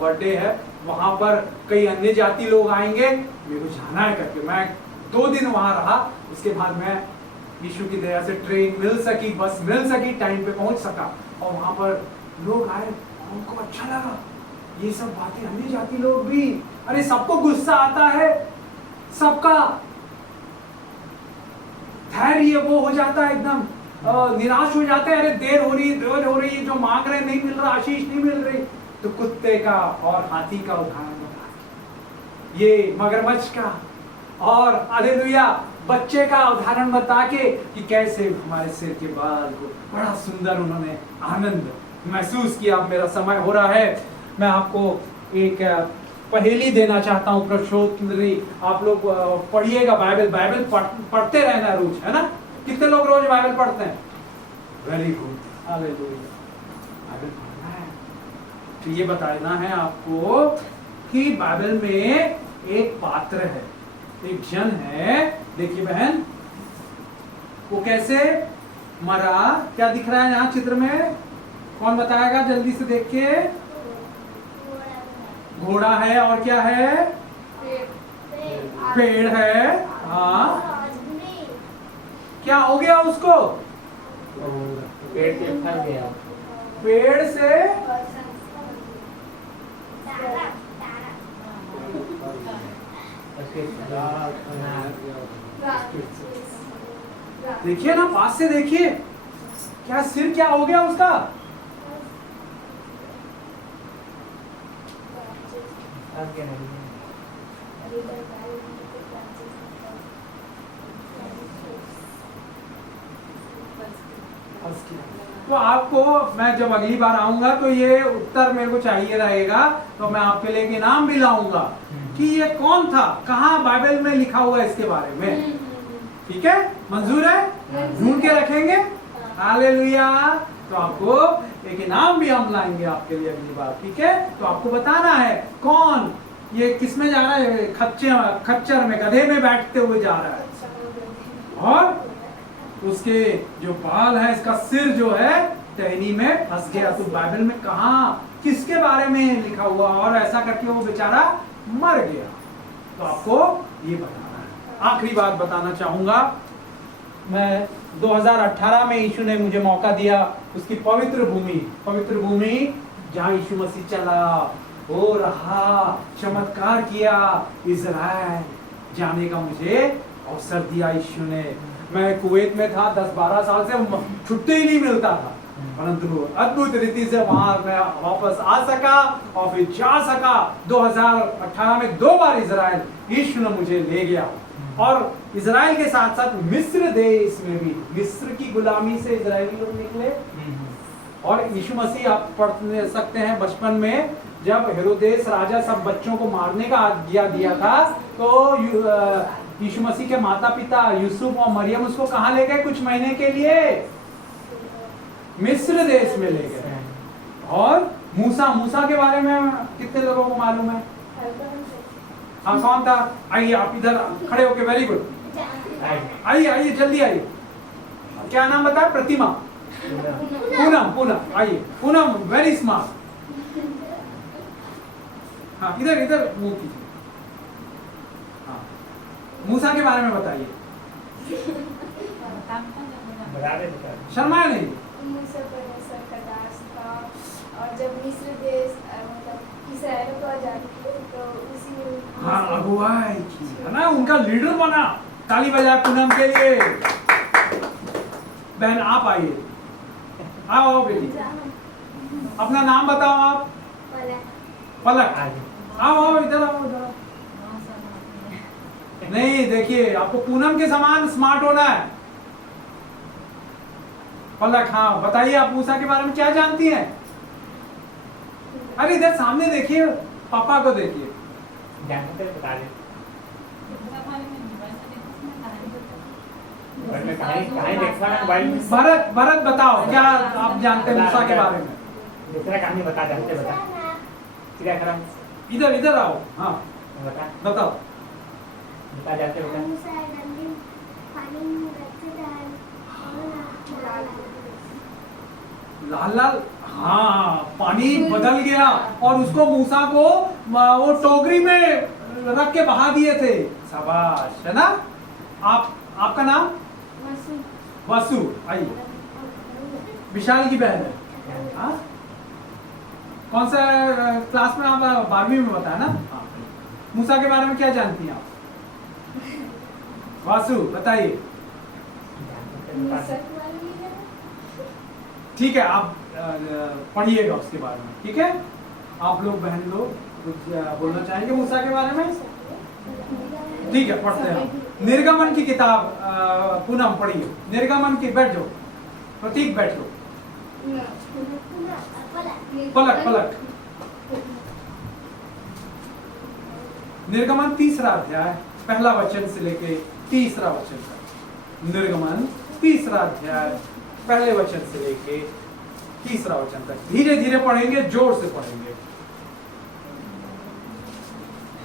बर्थडे है, वहाँ पर कई अन्य जाति लोग आएंगे, मेरे को जाना है करके। मैं 2 दिन वहाँ रहा। उसके बाद मैं यीशु की दया से ट्रेन मिल सकी, बस मिल सकी, टाइम पे पहुँच सका। और वहाँ पर लोग आए, उनको अच्छा लगा ये सब बातें। अन्य जाति लोग भी, अरे सबको गुस्सा आता है, सबका धैर्य वो हो जाता है, एकदम निराश हो जाते हैं। अरे देर हो रही है, जो मांग रहे नहीं मिल रहा, आशीष नहीं मिल रही। तो कुत्ते का और हाथी का उदाहरण बता, ये मगरमच्छ का और हालेलुया बच्चे का उदाहरण बता के कि कैसे हमारे सिर के बाल को बड़ा सुंदर उन्होंने आनंद महसूस किया। मेरा समय हो रहा है, मैं आपको एक पहेली देना चाहता हूँ प्रश्नोत्तरी। आप लोग पढ़िएगा, बाइबल पढ़ते रहना रोज, है ना? कितने लोग रोज बाइबल पढ़ते हैं? Very good, hallelujah. बाइबल पढ़ना है। तो ये बताना है आपको कि बाइबल में एक पात्र है, एक जन है। देखिए बहन, वो कैसे मरा, क्या दिख रहा है यहाँ चित्र में? कौन बताएगा जल्दी से देख के? घोड़ा है, और क्या है? पेड़ है। हाँ, क्या हो गया उसको? पेड़ पे फल गया। पेड़ से देखिए ना, पास से देखिए, क्या सिर क्या हो गया उसका? फंस गया। तो आपको मैं जब अगली बार आऊंगा तो ये उत्तर मेरे को चाहिए रहेगा, तो मैं आपके लिए एक इनाम भी लाऊंगा कि ये कौन था, कहाँ बाइबल में लिखा हुआ है इसके बारे में। ठीक है, मंजूर है? ढूंढ के रखेंगे। हालेलुया। तो आपको एक इनाम भी हम लाएंगे आपके लिए अगली बार। ठीक है, तो आपको बताना है कौन ये किस में जा रहा है, खच्चर में, गधे में बैठते हुए जा रहा है, और उसके जो बाल है, इसका सिर जो है टहनी में फंस गया। तो बाइबल में कहाँ किसके बारे में लिखा हुआ, और ऐसा करके वो बेचारा मर गया। तो आपको ये बताना है। आखिरी बात बताना चाहूंगा, मैं 2018 में यीशु ने मुझे मौका दिया उसकी पवित्र भूमि जहाँ यीशु मसीह चला, हो रहा, चमत्कार किया, इज़राइल जाने का मुझे अवसर दिया यीशु ने। मैं कुवैत में था 10-12 साल से, छुट्टी ही नहीं मिलता था, परंतु अद्भुत रीति से वहां मैं वापस आ सका और फिर जा सका। 2018 में 2 बार इज़राइल यीशु ने मुझे ले गया, और इज़राइल के साथ साथ मिस्र देश में भी, मिस्र की गुलामी से इज़राइली लोग निकले। और यीशु मसीह आप पढ़ सकते हैं बचपन में, जब हेरोदेस राजा सब बच्चों को मारने का आज्ञा दिया था, तो यीशु मसीह के माता पिता यूसुफ और मरियम उसको कहाँ ले गए कुछ महीने के लिए? मिस्र देश में ले गए। और मूसा के बारे में कितने लोगों को मालूम है? हाँ, कौन था? आइए आप इधर खड़े होके, वेरी गुड, आइए जल्दी आइए। क्या नाम बताया? प्रतिमा, पूनम, आइए पूनम, वेरी स्मार्ट। हाँ, इधर मुंह कीजिए। हाँ, मूसा के बारे में बताइए। शर्मा नहीं। मूसा परमेश्वर का दास था, और जब मिस्र देश मतलब इस्राएल को आजाद किया तो उसी में, हाँ, अगुवाई की, है ना, उनका लीडर बना। ताली बजाए पूनम के लिए। बहन आप आइए, आओ बेटी, अपना नाम बताओ आप। पलक, आओ इधर आओ। नहीं, देखिए आपको पूनम के समान स्मार्ट होना है। पलक, हाँ बताइए, आप मूसा के बारे में क्या जानती हैं? अरे इधर सामने देखिए, पापा को देखिए। भरत बताओ, क्या आप जानते हैं मूसा के बारे में? दूसरा कहानी बता। इधर आओ। हाँ बताओ। लाल, हाँ, पानी बदल गया और उसको मूसा को वो टोकरी में रख के बहा दिए थे। शाबाश, है ना? आपका नाम? वसु, आइए। विशाल की बहन है। हाँ, कौन सा क्लास में? आप 12वीं में बताया ना? हाँ। मूसा के बारे में क्या जानती हैं आप? वासु बताइए। ठीक है, आप पढ़िएगा उसके बारे में। ठीक है, आप लोग बहन लोग कुछ बोलना चाहेंगे मूसा के बारे में? ठीक है, पढ़ते हैं। निर्गमन की किताब पूनम पढ़िए। निर्गमन की, बैठ जाओ प्रतीक, बैठ जाओ। पलक। निर्गमन 3रा अध्याय, पहला वचन से लेके 3रा वचन तक। निर्गमन 3रा अध्याय, पहले वचन से लेके 3रा वचन तक। धीरे धीरे पढ़ेंगे, जोर से पढ़ेंगे।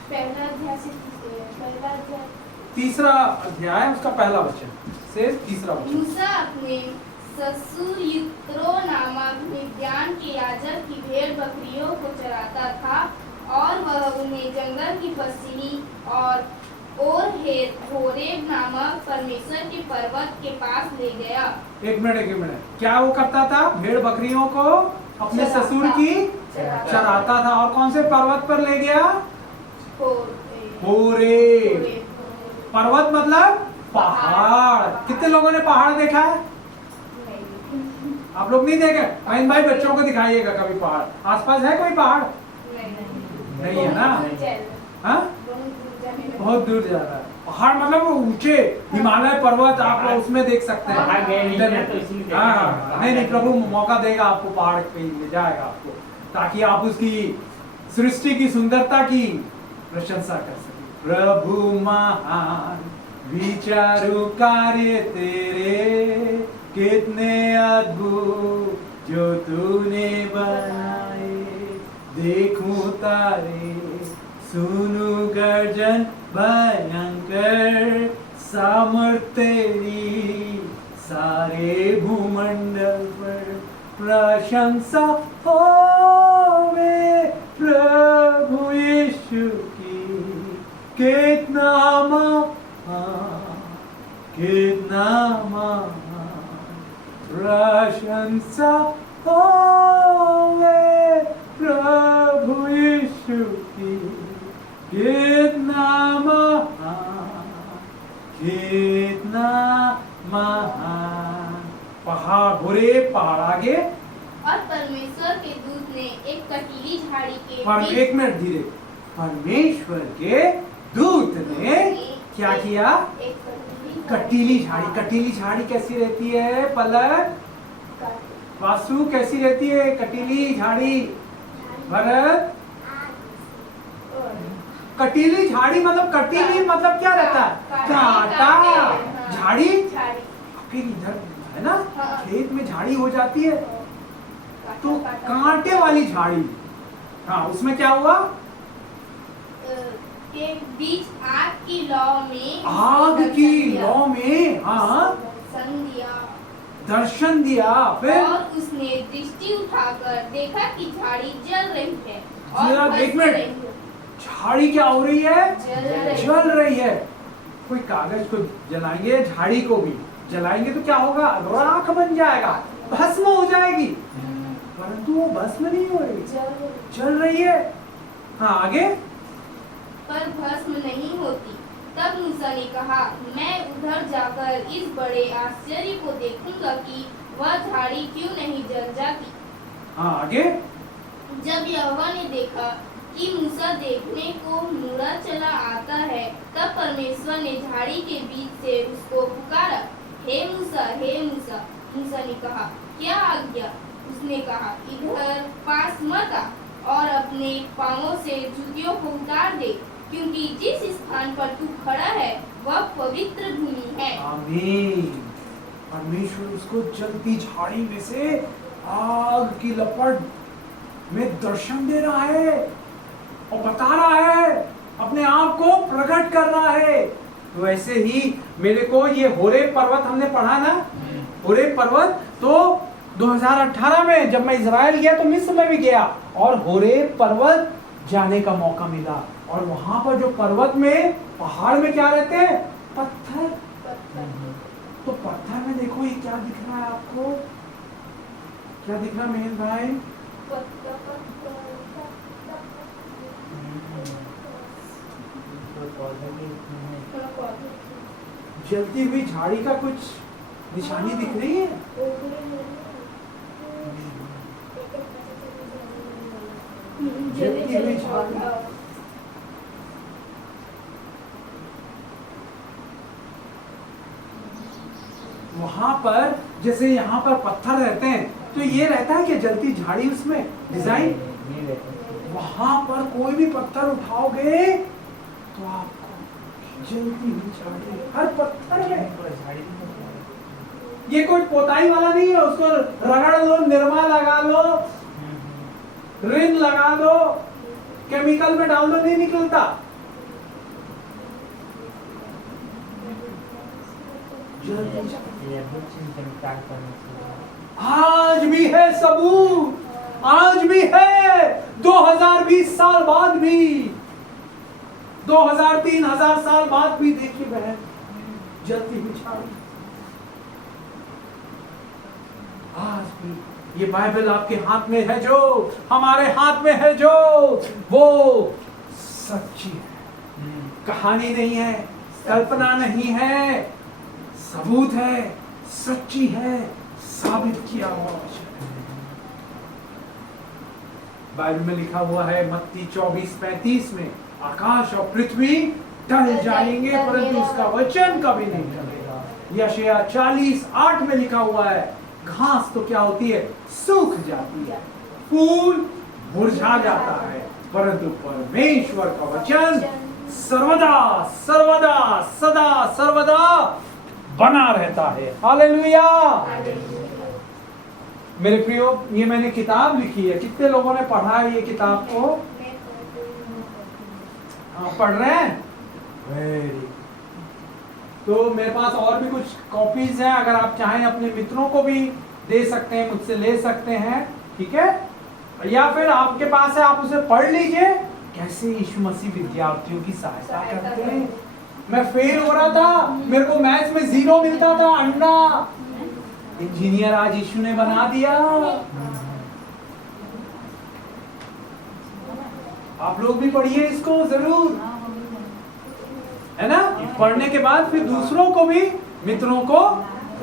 पहला अध्याय 3रा अध्याय, उसका पहला वचन से 3रा वचन। मूसा अपने ससुर यित्रो नामक मिद्यान के याजक की भेड़ बकरियों को चराता था, और वह उन्हें जंगल की पसीनी और होरेब नामक परमेश्वर के पर्वत के पास ले गया। एक मिनट, क्या वो करता था? भेड़ बकरियों को अपने ससुर की चराता था, और कौन से पर्वत पर ले गया? होरेब पर्वत, मतलब पहाड़। कितने लोगों ने पहाड़ देखा है? आप लोग नहीं देखे? भाई बच्चों को दिखाइएगा कभी पहाड़। आसपास है कोई पहाड़? नहीं है ना? हाँ, बहुत दूर जा रहा है। पहाड़ मतलब वो ऊंचे हिमालय पर्वत आप उसमें देख सकते हैं। वहाँ गए नहीं इधर हैं, तो इसीलिए देखा हाँ, नहीं। नहीं नहीं, प्रभु मौका देगा आपको, पहाड़ पे ले जाएगा आपको, ताकि आप उसकी सृष्टि की सुंदरता की प्रशंसा कर सके। प्रभु महान विचारों कार्य तेरे, कितने अद्भुत जो तूने बनाए, देखूं तारे सुनु गर्जन भयंकर, सामर्थ तेरी सारे भूमंडल पर, प्रशंसा होवे प्रभु यीशु की, कितना महान, कितना महान, प्रशंसा होवे प्रभु यीशु की, कितना महान, कितना महान। पहाड़ घोरे, पहाड़ आगे, और परमेश्वर के दूत ने एक कटीली झाड़ी के पर बीच- एक मिनट धीरे, परमेश्वर के दूत ने क्या किया? एक कटीली झाड़ी, कटीली झाड़ी कैसी रहती है पलक? वासु कैसी रहती है कटीली झाड़ी? भरत, कटीली झाड़ी मतलब कटीली मतलब क्या रहता है? कांटा। झाड़ी झाड़ी फिर इधर है ना, हाँ। खेत में झाड़ी हो जाती है, तो कांटे वाली झाड़ी, हाँ उसमें क्या हुआ? के बीच आग की लौ में आग की लौ में, हाँ दर्शन दिया। दर्शन दिया। फिर और उसने दृष्टि उठाकर देखा कि झाड़ी जल रही है जरा और एक भस्म मिनट। रही है। झाड़ी क्या हो रही है? जल रही जल रही है। कोई कागज को जलाएंगे, झाड़ी को भी जलाएंगे तो क्या होगा? राख बन जाएगा, भस्म हो जाएगी, परंतु वो भस्म नहीं हो रही, जल रही है। हाँ आगे, पर भस्म नहीं होती। तब मूसा ने कहा, मैं उधर जाकर इस बड़े आश्चर्य को देखूंगा कि वह झाड़ी क्यों नहीं जल जाती। हाँ आगे, जब यहोवा ने देखा कि मूसा देखने को मुड़ा चला आता है, तब परमेश्वर ने झाड़ी के बीच से उसको पुकारा, हे मूसा, हे मूसा। मूसा ने कहा, क्या आज्ञा? उसने कहा, इधर पास मत आ और अपने पांवों से जूतियों को उतार दे, क्योंकि जिस स्थान पर तू खड़ा है वह पवित्र भूमि है। आमीन। परमेश्वर उसको जलती झाड़ी में से आग की लपट में दर्शन दे रहा है और बता रहा है, अपने आप को प्रकट कर रहा है। तो ऐसे ही मेरे को ये होरेब पर्वत हमने पढ़ा ना, होरेब पर्वत, तो 2018 में जब मैं इजराइल गया तो मिस्र में भी गया और होरेब पर्वत जाने का मौका मिला। और वहां पर जो पर्वत में, पहाड़ में क्या रहते हैं? पत्थर। तो पत्थर में देखो ये क्या दिख रहा है आपको? क्या दिख रहा है मेहन भाई? जलती हुई झाड़ी का कुछ निशानी दिख रही है? जलती हुई झाड़ी। वहां पर जैसे यहाँ पर पत्थर रहते हैं, तो ये रहता है कि जलती झाड़ी उसमें डिजाइन। वहां पर कोई भी पत्थर उठाओगे तो आपको जलती हुई झाड़ी हर पत्थर में। ये कोई पोताई वाला नहीं है, उसको रगड़ लो, निरमा लगा लो, रिन लगा दो, केमिकल में डाल दो, नहीं निकलता। आज भी है सबूत, आज भी है, 2020 साल बाद भी, 2000-3000 साल बाद भी देखिए बहन, जलती हुई झाड़ी। आज भी ये बाइबल आपके हाथ में है, जो हमारे हाथ में है, जो वो सच्ची है, कहानी नहीं है, कल्पना नहीं है, सबूत है, सच्ची है, साबित किया हुआ है। बाइबल में लिखा हुआ है मत्ती 24:35 में, आकाश और पृथ्वी टल जाएंगे, परंतु उसका वचन कभी नहीं टलेगा। यशायाह 40:8 में लिखा हुआ है, घास तो क्या होती है, सूख जाती है, फूल मुरझा जाता है, परंतु परमेश्वर का वचन सर्वदा सर्वदा सदा सर्वदा बना रहता है। हालेलुया। मेरे प्रियो, ये मैंने किताब लिखी है, कितने लोगों ने पढ़ा है ये किताब को? हाँ, पढ़ रहे हैं? वेरी। तो मेरे पास और भी कुछ कॉपीज हैं, अगर आप चाहें अपने मित्रों को भी दे सकते हैं, मुझसे ले सकते हैं, ठीक है? या फिर आपके पास है, आप उसे पढ़ लीजिए, कैसे यीशु मसीह विद्यार्थियों की सहायता करते हैं। मैं फेल हो रहा था, मेरे को मैथ्स में 0 मिलता था, अंडा इंजीनियर आज यीशु ने बना दिया। आप लोग भी पढ़िए इसको जरूर, है ना? पढ़ने के बाद फिर दूसरों को भी, मित्रों को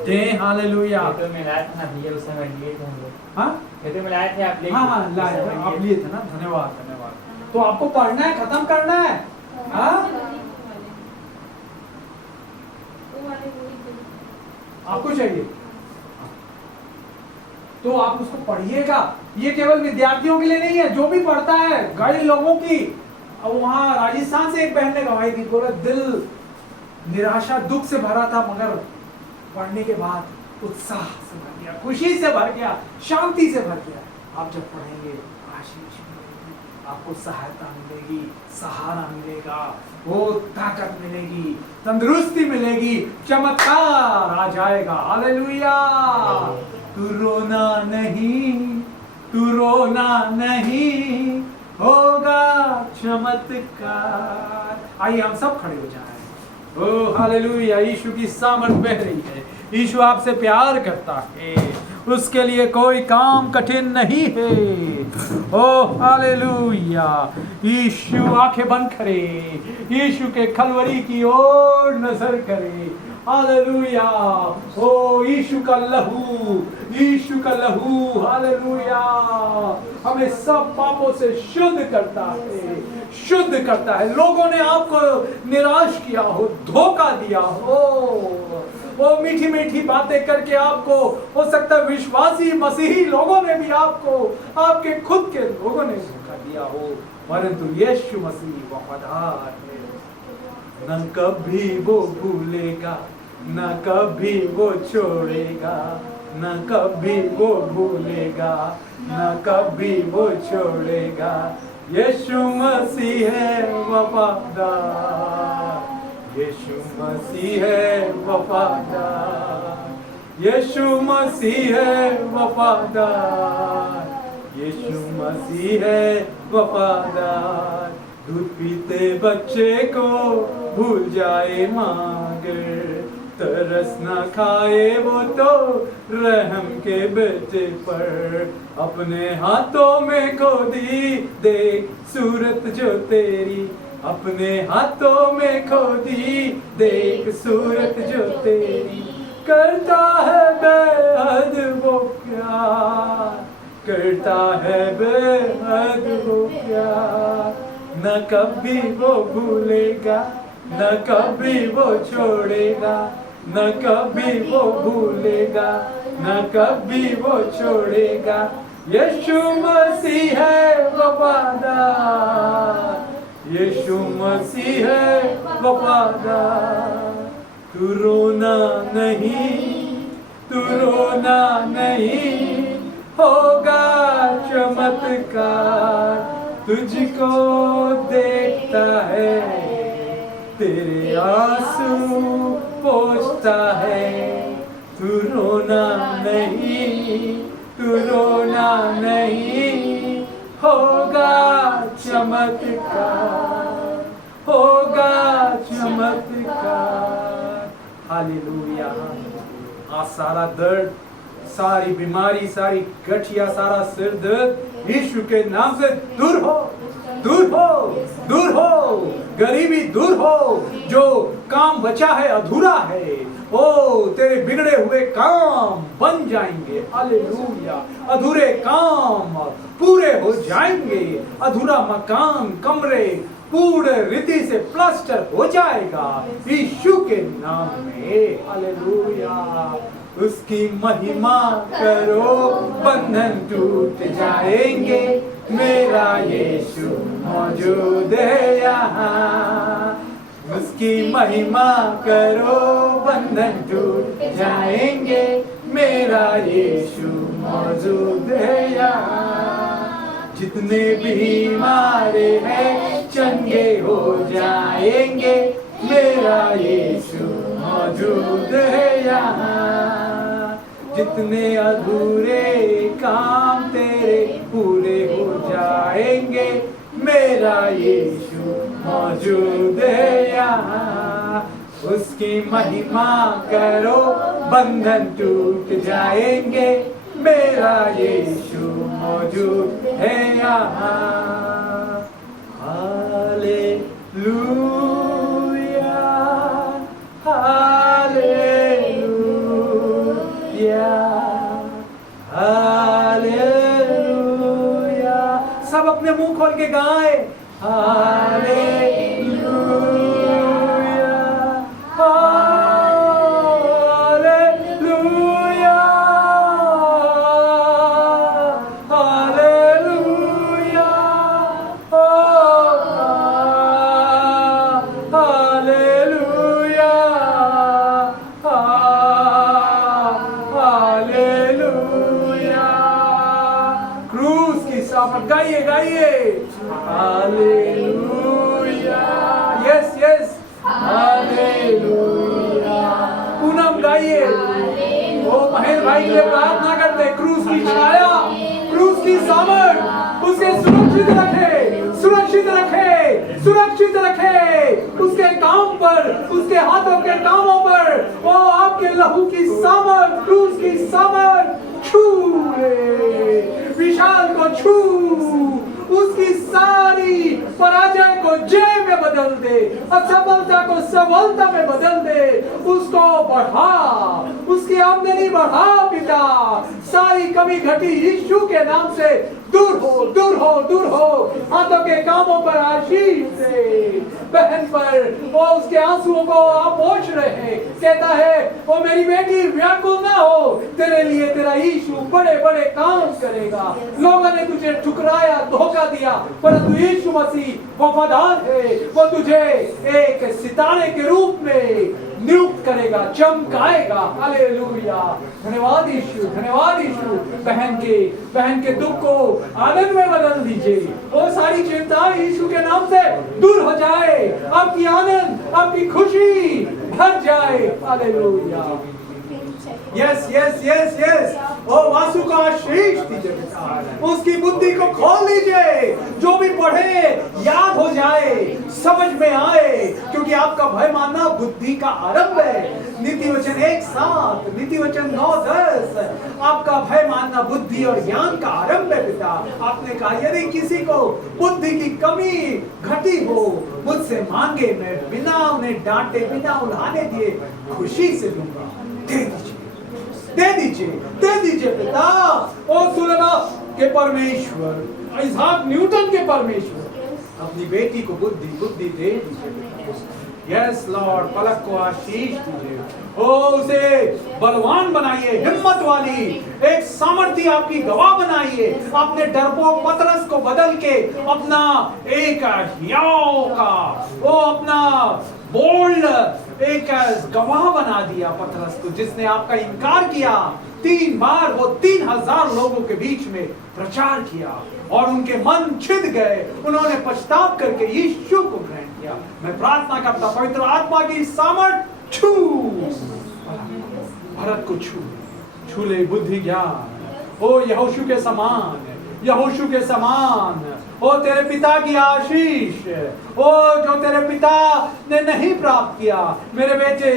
दें। हालेलुया। तो मिलाया था ना भैया, उस समय लिए थे हम लोग। हाँ, ये तो मिलाए थे आप, हाँ हाँ लाए थे, आप लिए थे ना। धन्यवाद धन्यवाद। तो आपको पढ़ना है, खत्म करना है। हाँ, आपको चाहिए तो आप उसको पढ़िएगा। ये केवल विद्यार्थियों के लिए नहीं है, जो भी पढ़ता है, कई लोगों की। अब वहां राजस्थान से एक बहन ने गवाही दी, बोला दिल निराशा दुख से भरा था, मगर पढ़ने के बाद उत्साह से भर गया, खुशी से भर गया, शांति से भर गया। आप जब पढ़ेंगे आशीष मिलेगी, आपको सहायता मिलेगी, सहारा मिलेगा, वो ताकत मिलेगी, तंदुरुस्ती मिलेगी, चमत्कार आ जाएगा। हालेलुया। तू रोना नहीं, तू रोना नहीं, होगा चमत्कार। आइए हम सब खड़े हो जाएं। ओ हालेलुया। यीशु की सामर्थ बह रही है, यीशु आपसे प्यार करता है, उसके लिए कोई काम कठिन नहीं है। ओ हालेलुया। यीशु आंखें बंद करे, यीशु के खलवरी की ओर नजर करे। हालेलुया। ओ यीशु का लहू, यीशु का लहू, हालेलुया, हमें सब पापों से शुद्ध करता है, शुद्ध करता है। लोगों ने आपको निराश किया हो, धोखा दिया हो, वो मीठी मीठी बातें करके आपको, हो सकता है विश्वासी मसीही लोगों ने भी आपको, आपके खुद के लोगों ने धोखा दिया हो, परंतु यीशु मसीह वफादार है। न कभी वो भूलेगा, न कभी वो छोड़ेगा, न कभी वो भूलेगा, न कभी वो छोड़ेगा। यीशु मसीह है वफादार, यीशु मसीह है वफादार, यीशु मसीह है वफादार, यीशु मसीह है वफादार। दूध पीते बच्चे को भूल जाए मांगर, तरस न खाए वो तो रहम के बेटे पर। अपने हाथों में खो दी देख सूरत जो तेरी, अपने हाथों में खो दी देख सूरत जो तेरी। करता है बेहद वो प्यार, करता है बेहद वो प्यार। न कभी वो भूलेगा, न कभी वो छोड़ेगा, न कभी वो भूलेगा, न कभी वो छोड़ेगा। यीशु मसीह है वफादार, यीशु मसीह है वफादार। तू रोना नहीं, तू रोना नहीं, होगा चमत्कार। तुझको देखता है, तेरे आंसू पोंछता है। तू रोना नहीं, तू रोना नहीं, होगा चमत्कार, होगा चमत्कार। हालेलुया। आज सारा दर्द, सारी बीमारी, सारी गठिया, सारा सिर दर्द यीशु के नाम से दूर हो, दूर हो, दूर हो। गरीबी दूर हो, जो काम बचा है, अधूरा है, ओ तेरे बिगड़े हुए काम बन जाएंगे। हालेलुया। अधूरे काम पूरे हो जाएंगे, अधूरा मकान, कमरे पूर्ण रीति से प्लास्टर हो जाएगा यीशु के नाम में। हालेलुया। उसकी महिमा करो, बंधन टूट जाएंगे, मेरा यीशु मौजूद है यहाँ। उसकी महिमा करो, बंधन टूट जाएंगे, मेरा यीशु मौजूद है यहाँ। जितने बीमारे हैं चंगे हो जाएंगे, मेरा यीशु मौजूद है यहाँ। जितने अधूरे काम तेरे पूरे हो जाएंगे, मेरा यीशु मौजूद है यहाँ। उसकी महिमा करो, बंधन टूट जाएंगे, मेरा यीशु मौजूद है यहाँ। Hallelujah, hallelujah, hallelujah. सब अपने मुंह खोल के गाए hallelujah, hallelujah, hallelujah, hallelujah, hallelujah. क्रूस की सामत गाइए गाइए hallelujah. Yes yes hallelujah. Poonam गाइए। ओ महेश भाई के लिए प्रार्थना करते, क्रूस की छाया, क्रूस की सामर्थ उसे सुरक्षित रखे, सुरक्षित रखे, सुरक्षित रखे। उसके काम पर, उसके हाथों के कामों पर ओ आपके लहू की सामर्थ, क्रूस की सामर्थ छू ले, विशाल को छू, उसकी सारी पराजय को जय में बदल दे, असफलता को सफलता में बदल दे। उसको बढ़ा, उसकी आमदनी बढ़ा पिता। सारी कमी घटी यीशु के नाम से दूर हो, दूर हो, दूर हो। हाथों के कामों पर आशीष दे। बहन पर वो उसके आंसुओं को आप पोंछ रहे हैं, कहता है वो मेरी बेटी व्याकुल ना हो, तेरे लिए तेरा यीशु बड़े बड़े काम करेगा। लोगों ने तुझे ठुकराया, धोखा दिया, परंतु यीशु मसीह वफादार है। वो तुझे एक सितारे के रूप में नियुक्त करेगा, चमकाएगा। हालेलुया। धन्यवाद यीशु, धन्यवाद यीशु। बहन के दुख को आनंद में बदल दीजिए। वो सारी चिंताएं यीशु के नाम से दूर हो जाए। आपकी आनंद, आपकी खुशी भर जाए। Hallelujah. Yes yes yes yes. ओ वासु का आशीष दीजिए पिता, उसकी बुद्धि को खोल दीजिए। जो भी पढ़े याद हो जाए, समझ में आए, क्योंकि आपका भय मानना बुद्धि का आरंभ है। नीति वचन 1:7, नीति वचन 9:10। आपका भय मानना बुद्धि और ज्ञान का आरंभ है पिता। आपने कहा यदि किसी को बुद्धि की कमी घटी हो, मुझसे मांगे, मैं बिना उन्हें डांटे, बिना उल्हाने दिए खुशी से दूंगा। दे दीजिए, दे दीजिए, दे दीजिए पिता। ओ सुलभा के परमेश्वर, इसहाक न्यूटन के परमेश्वर, अपनी बेटी को बुद्धि दे दीजिए। यस लॉर्ड, पलक को आशीष दीजिए। ओ उसे बलवान बनाइए, हिम्मत वाली, एक सामर्थी आपकी गवाह बनाइए। आपने डरपोक पतरस को बदल के अपना एक हियाव का, वो अपना बोल्ड एक गवाह बना दिया पतरस को, जिसने आपका इनकार किया 3 बार। वो 3000 लोगों के बीच में प्रचार किया और उनके मन छिद गए। उन्होंने पछताव करके यीशु को ग्रहण किया। मैं प्रार्थना करता, पवित्र आत्मा की सामर्थ छू, भारत को छू ले बुद्धि ज्ञान। ओ यहोशू के समान, यहोशू के समान। ओ तेरे पिता की आशीष, ओ जो तेरे पिता ने नहीं प्राप्त किया, मेरे बेटे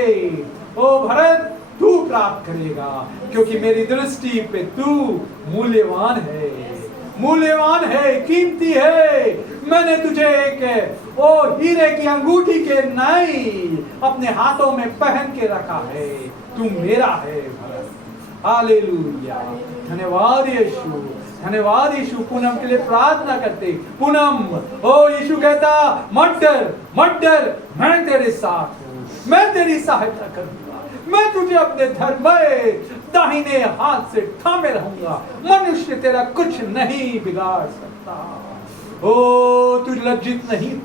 ओ भरत तू प्राप्त करेगा, क्योंकि मेरी दृष्टि पे तू मूल्यवान है, मूल्यवान है, कीमती है। मैंने तुझे एक ओ हीरे की अंगूठी के नई अपने हाथों में पहन के रखा है। तू मेरा है भरत। हालेलुया। धन्यवाद यीशु, धन्यवाद यीशु। पूनम के लिए प्रार्थना करते। पूनम, ओ यीशु कहता मत डर, मत डर, मैं तेरे साथ हूँ, मैं तेरी सहायता करूंगा, मैं तुझे अपने धर्ममय दाहिने हाथ से थामे रहूंगा, मनुष्य तेरा कुछ नहीं बिगाड़ सकता। ओ तू लज्जित नहीं हो।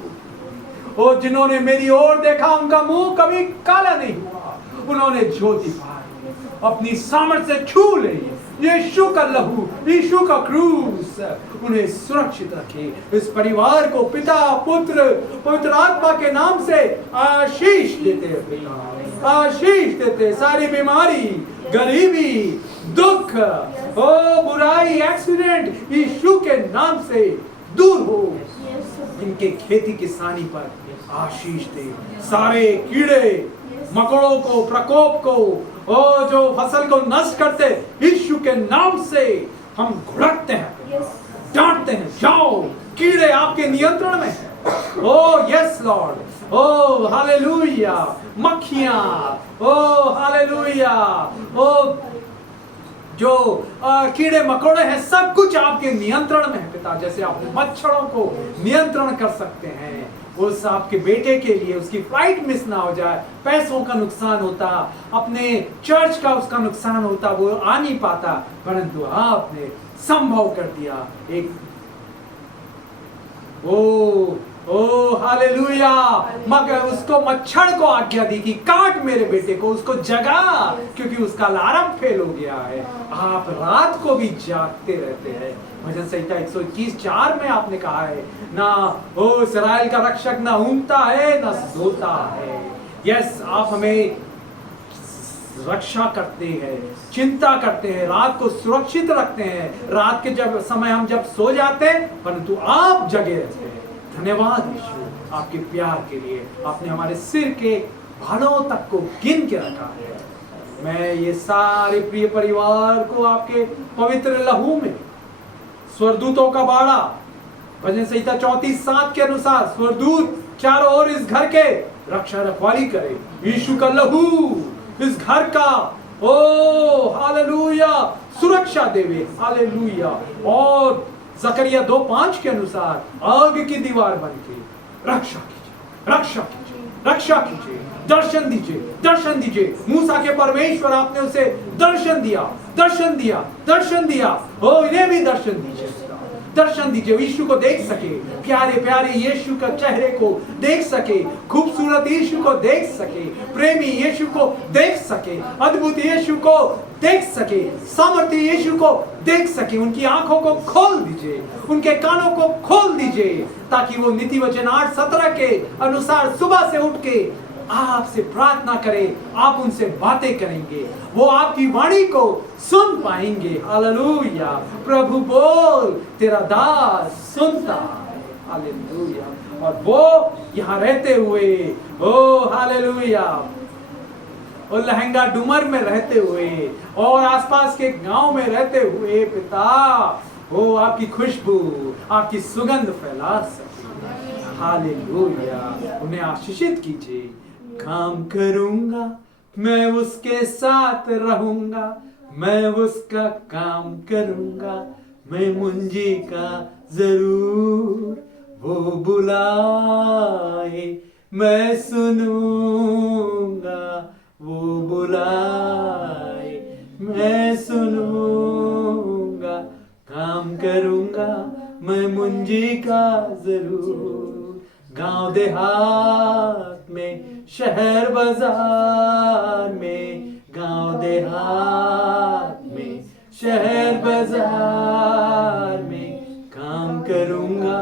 ओ जिन्होंने मेरी ओर देखा उनका मुंह कभी काला नहीं हुआ। उन्होंने ज्योति पाई, अपनी सामर्थ्य से छू ले। यीशु का लहू, यीशु का क्रूस उन्हें सुरक्षित रखे। इस परिवार को पिता, पुत्र, पवित्र आत्मा के नाम से आशीष देते हैं पिता, आशीष देते। सारी बीमारी, गरीबी, दुख, ओ बुराई, एक्सीडेंट यीशु के नाम से दूर हो। इनके खेती किसानी पर आशीष दे। सारे कीड़े मकोड़ों को, प्रकोप को, ओ जो फसल को नष्ट करते, यीशु के नाम से हम घुड़कते हैं, डांटते हैं। जाओ, कीड़े आपके नियंत्रण में हैं। ओ यस लॉर्ड, ओ हालेलुया। मक्खियां, ओ हालेलुया, ओ जो कीड़े मकोड़े हैं, सब कुछ आपके नियंत्रण में है पिता। जैसे आप मच्छरों को नियंत्रण कर सकते हैं, उस आपके बेटे के लिए उसकी फ्लाइट मिस ना हो जाए, पैसों का नुकसान होता, अपने चर्च का उसका नुकसान होता, वो आ नहीं पाता, परंतु आपने संभव कर दिया। एक ओ हालेलुया। मगर उसको मच्छर को आज्ञा दी कि काट मेरे बेटे को, उसको जगा, क्योंकि उसका अलार्म फेल हो गया है। आप रात को भी जागते रहते हैं। भजन संहिता 121:4 में आपने कहा है ना, ओ इस्राएल का रक्षक ना ऊँगता है ना सोता है। यस, आप हमें रक्षा करते हैं, चिंता करते हैं, रात को सुरक्षित रखते हैं। रात के जब समय हम जब सो जाते हैं, परंतु आप जगे रहते हैं। धन्यवाद यीशु आपके प्यार के लिए। आपने हमारे सिर के बालों तक को गिन के रखा है। मैं ये सारे प्रिय परिवार को आपके पवित्र लहू में, स्वर्गदूतों का बाड़ा, भजन संहिता 34:7 के अनुसार स्वर्गदूत चारों ओर इस घर के रक्षा रखवाली करे। यीशु का लहू इस घर का, ओ हालेलुया, सुरक्षा देवे। हालेलुया। और जकरिया 2:5 के अनुसार आग की दीवार बन के रक्षा कीजिए, रक्षा कीजिए, रक्षा कीजिए। दर्शन दीजिए, दर्शन दीजिए। मूसा के परमेश्वर, आपने उसे दर्शन दिया, दर्शन दिया, दर्शन दिया। ओ इन्हें भी दर्शन दीजिए, दर्शन दीजिए। यीशु को देख सके, प्यारे प्यारे यीशु का चेहरे को देख सके, खूबसूरत यीशु को देख सके, प्रेमी यीशु को देख सके, अद्भुत यीशु को देख सके, सामर्थ्य यीशु को देख सके। उनकी आंखों को खोल दीजिए, उनके कानों को खोल दीजिए, ताकि वो नीति वचन 8:17 के अनुसार सुबह से उठ के आपसे प्रार्थना करें। आप उनसे बातें करेंगे, वो आपकी वाणी को सुन पाएंगे। हालेलुया। प्रभु बोल, तेरा दास सुनता है। हालेलुया। और वो यहाँ रहते हुए, ओ हालेलुया, और लहंगा डुमर में रहते हुए और आसपास के गांव में रहते हुए पिता, वो आपकी खुशबू, आपकी सुगंध फैला सके। हालेलुया। उन्हें आशीषित कीजिए। काम करूंगा, मैं उसके साथ रहूंगा, मैं उसका काम करूंगा, मैं मुंजी का जरूर, वो बुलाए मैं सुनूंगा, वो बुलाए मैं सुनूंगा, काम करूंगा मैं मुंजी का जरूर। गांव देहात में, शहर बाजार में, गांव देहात में, शहर बाजार में, काम करूंगा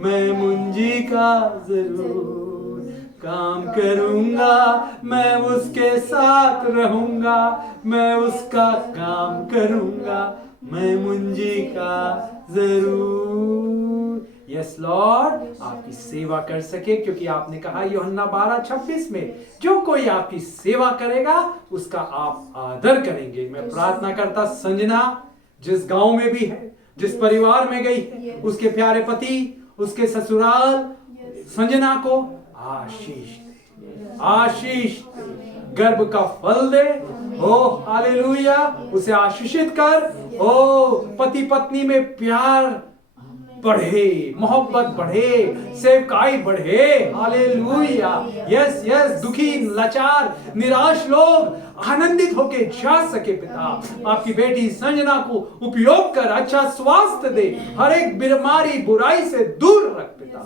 मैं मुंजी का जरूर, काम करूंगा मैं उसके साथ रहूंगा, मैं उसका काम करूंगा, मैं मुंजी का जरूर। यस लॉर्ड, आपकी सेवा कर सके, क्योंकि आपने कहा यूहन्ना 12:26 में, जो कोई आपकी सेवा करेगा उसका आप आदर करेंगे। मैं प्रार्थना करता, संजना जिस गांव में भी है, जिस परिवार में गई है, उसके प्यारे पति, उसके ससुराल, संजना को आशीष दे, आशीष दे, गर्भ का फल दे। ओ हालेलुया। उसे आशीषित कर ओ पति पत्नी में प्यार बढ़े, मोहब्बत बढ़े, सेवकाई बढ़े। हालेलुया। यस यस, दुखी, लाचार, निराश लोग आनंदित होके जा सके पिता। आपकी बेटी संजना को उपयोग कर अच्छा स्वास्थ्य दे, हर एक बीमारी बुराई से दूर रख पिता।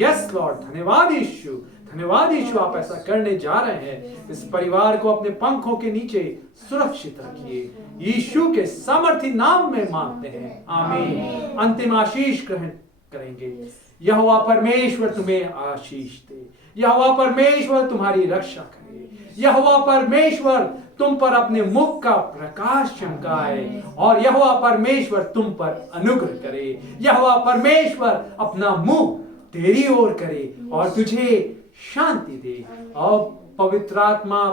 यस लॉर्ड, धन्यवाद यीशु, धन्यवाद यीशु, आप ऐसा करने जा रहे हैं। इस परिवार को अपने पंखों के नीचे सुरक्षित रखिए, यीशु के सामर्थी नाम में मांगते हैं, आमीन। अंतिम आशीष ग्रहण करेंगे। यहोवा परमेश्वर तुम्हें आशीष दे, यहोवा परमेश्वर तुम्हारी रक्षा करे, यहोवा परमेश्वर तुम पर अपने मुख का प्रकाश चमकाए और यहोवा परमेश्वर तुम पर अनुग्रह करे। यहोवा परमेश्वर अपना मुंह तेरी ओर करे और तुझे शांति दे। और पवित्र आत्मा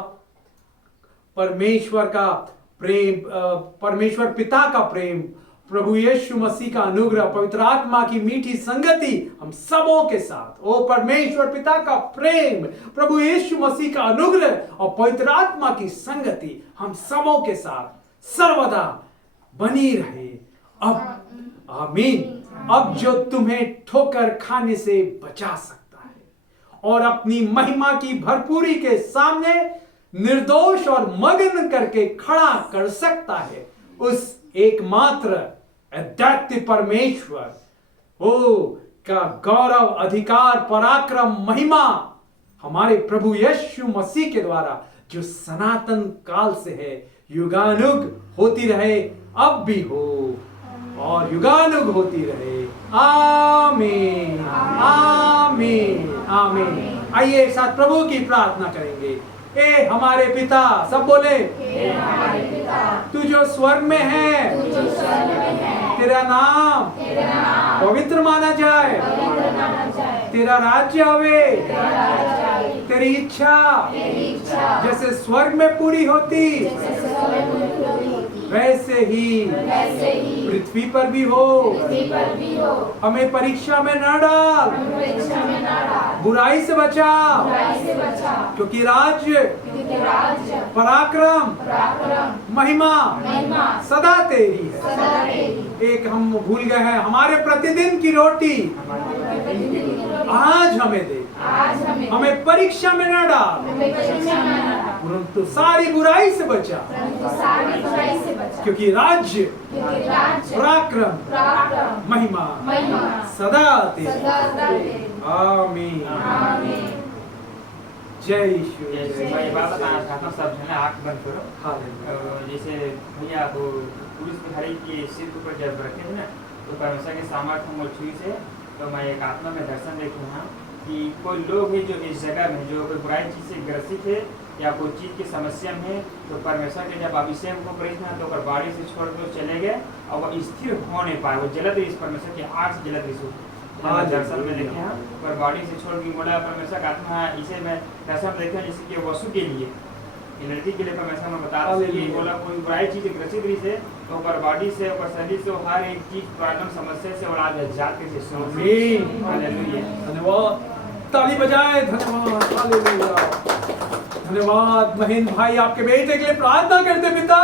परमेश्वर का प्रेम, परमेश्वर पिता का प्रेम, प्रभु यीशु मसीह का अनुग्रह, पवित्र आत्मा की मीठी संगति हम सबों के साथ, ओ परमेश्वर पिता का प्रेम, प्रभु यीशु मसीह का अनुग्रह और पवित्र आत्मा की संगति हम सबों के साथ सर्वदा बनी रहे अब, आमीन। अब जो तुम्हें ठोकर खाने से बचा सकता है और अपनी महिमा की भरपूरी के सामने निर्दोष और मग्न करके खड़ा कर सकता है, उस एकमात्र अद्वितीय परमेश्वर ओ का गौरव, अधिकार, पराक्रम, महिमा हमारे प्रभु यीशु मसीह के द्वारा जो सनातन काल से है, युगानुग होती रहे, अब भी हो और युगानुग होती रहे। आमीन आमीन आमीन। आइए एक साथ प्रभु की प्रार्थना करेंगे। ए हमारे पिता, सब बोले, तू जो स्वर्ग में है, तेरा नाम पवित्र माना जाए, तेरा राज्य आवे, तेरी इच्छा जैसे स्वर्ग में पूरी होती वैसे ही पृथ्वी पर भी हो। हमें परीक्षा में न डाल, बुराई से बचा, क्योंकि राज्य, पराक्रम, महिमा सदा तेरी है। एक हम भूल गए हैं, हमारे प्रतिदिन की रोटी आज हमें दे, हमें परीक्षा में न डाल, परंतु सारी बुराई से बचा, क्योंकि राज्य, पराक्रम, महिमा सदा तेरी। आमीन। जय यीशु। मैं ये बात बताना चाहता हूँ, सब है ना, आँख बंद करो। हालेलुया। जैसे भैया वो पुलिस बिहारी के सिर के ऊपर जब रखे थे ना, तो परमेश्वर के सामर्थ्य और छुई से, तो मैं एक आत्मा में दर्शन देख रहा हूँ कि कोई लोग है जो इस जगह में जो कोई बुराई चीज़ से ग्रसित है या कोई चीज़ की समस्या में है, तो परमेश्वर के जब अभिषेक को प्रश्न है तो बाड़ी से छोड़ कर चले गए और वो स्थिर हो नहीं पाए, वो जलत रही, परमेश्वर की आग से जलत रही। दर्शन में देखे हैं, पर बाड़ी से छोड़ के बोला परमेश्वर का आत्मा, इसे मैं दर्शन में देखे जैसे कि वसु के लिए, लड़की के लिए परमेश्वर में बता रहा है, बोला कोई बुराई चीज़ ग्रसित रही से तो पर बॉडी से, पर शरीर से, हर एक चीज प्रॉब्लम समस्या से और आज जाते से धन्यवाद। ताली बजाए, धन्यवाद, हालेलुया। धन्यवाद महीन भाई, आपके बेटे के लिए प्रार्थना करते पिता,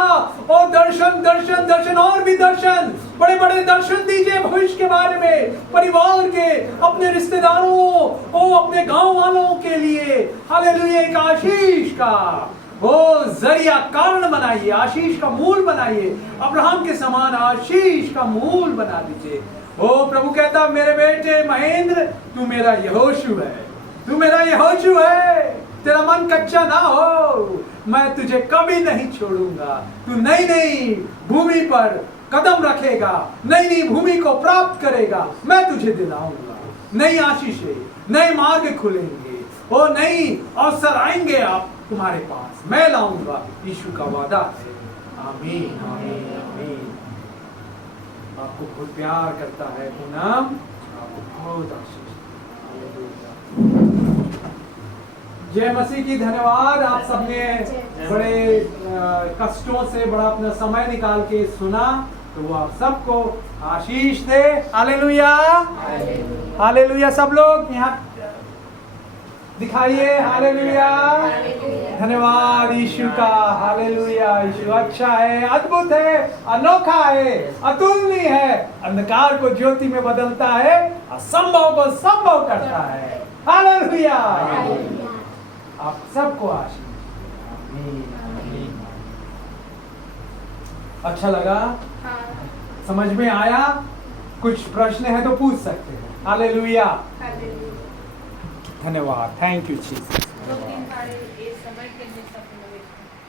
और दर्शन दर्शन दर्शन और भी दर्शन, बड़े बड़े दर्शन दीजिए भविष्य के बारे में, परिवार के, अपने रिश्तेदारों, ओ अपने गांव वालों के लिए। हालेलुया। एक आशीष का वो जरिया कारण बनाइए, आशीष का मूल बनाइए, अब्राहम के समान आशीष का मूल बना दीजिए। ओ प्रभु कहता, मेरे बेटे महेंद्र, तू मेरा यहोशू है, तू मेरा यहोशू है, तेरा मन कच्चा ना हो, मैं तुझे कभी नहीं छोड़ूंगा। तू नई नई भूमि पर कदम रखेगा, नई नई भूमि को प्राप्त करेगा, मैं तुझे दिलाऊंगा नई आशीषें, नए मार्ग खुलेंगे, ओ नई अवसर आएंगे आप तुम्हारे पास, मैं लाऊंगा, यीशु का वादा है। आमीन आमीन आमीन। आपको बहुत प्यार करता है पूनम, आपको बहुत आशीष। जय मसीह की। धन्यवाद, आप सबने बड़े कष्टों से बड़ा अपना समय निकाल के सुना, तो वो आप सबको आशीष दे। Hallelujah hallelujah. सब लोग यहाँ दिखाइए। हालेलुया, धन्यवाद यीशु का। हालेलुया, यीशु अच्छा है, अद्भुत है, अनोखा है, अतुलनीय है, अंधकार को ज्योति में बदलता है, असंभव को संभव करता है। हालेलुया, आप सबको आशीष। अच्छा लगा? हाँ। समझ में आया? कुछ प्रश्न है तो पूछ सकते हैं। Hallelujah, hallelujah. धन्यवाद, थैंक यू जीसस। 2-3 बार ये समय के लिए सब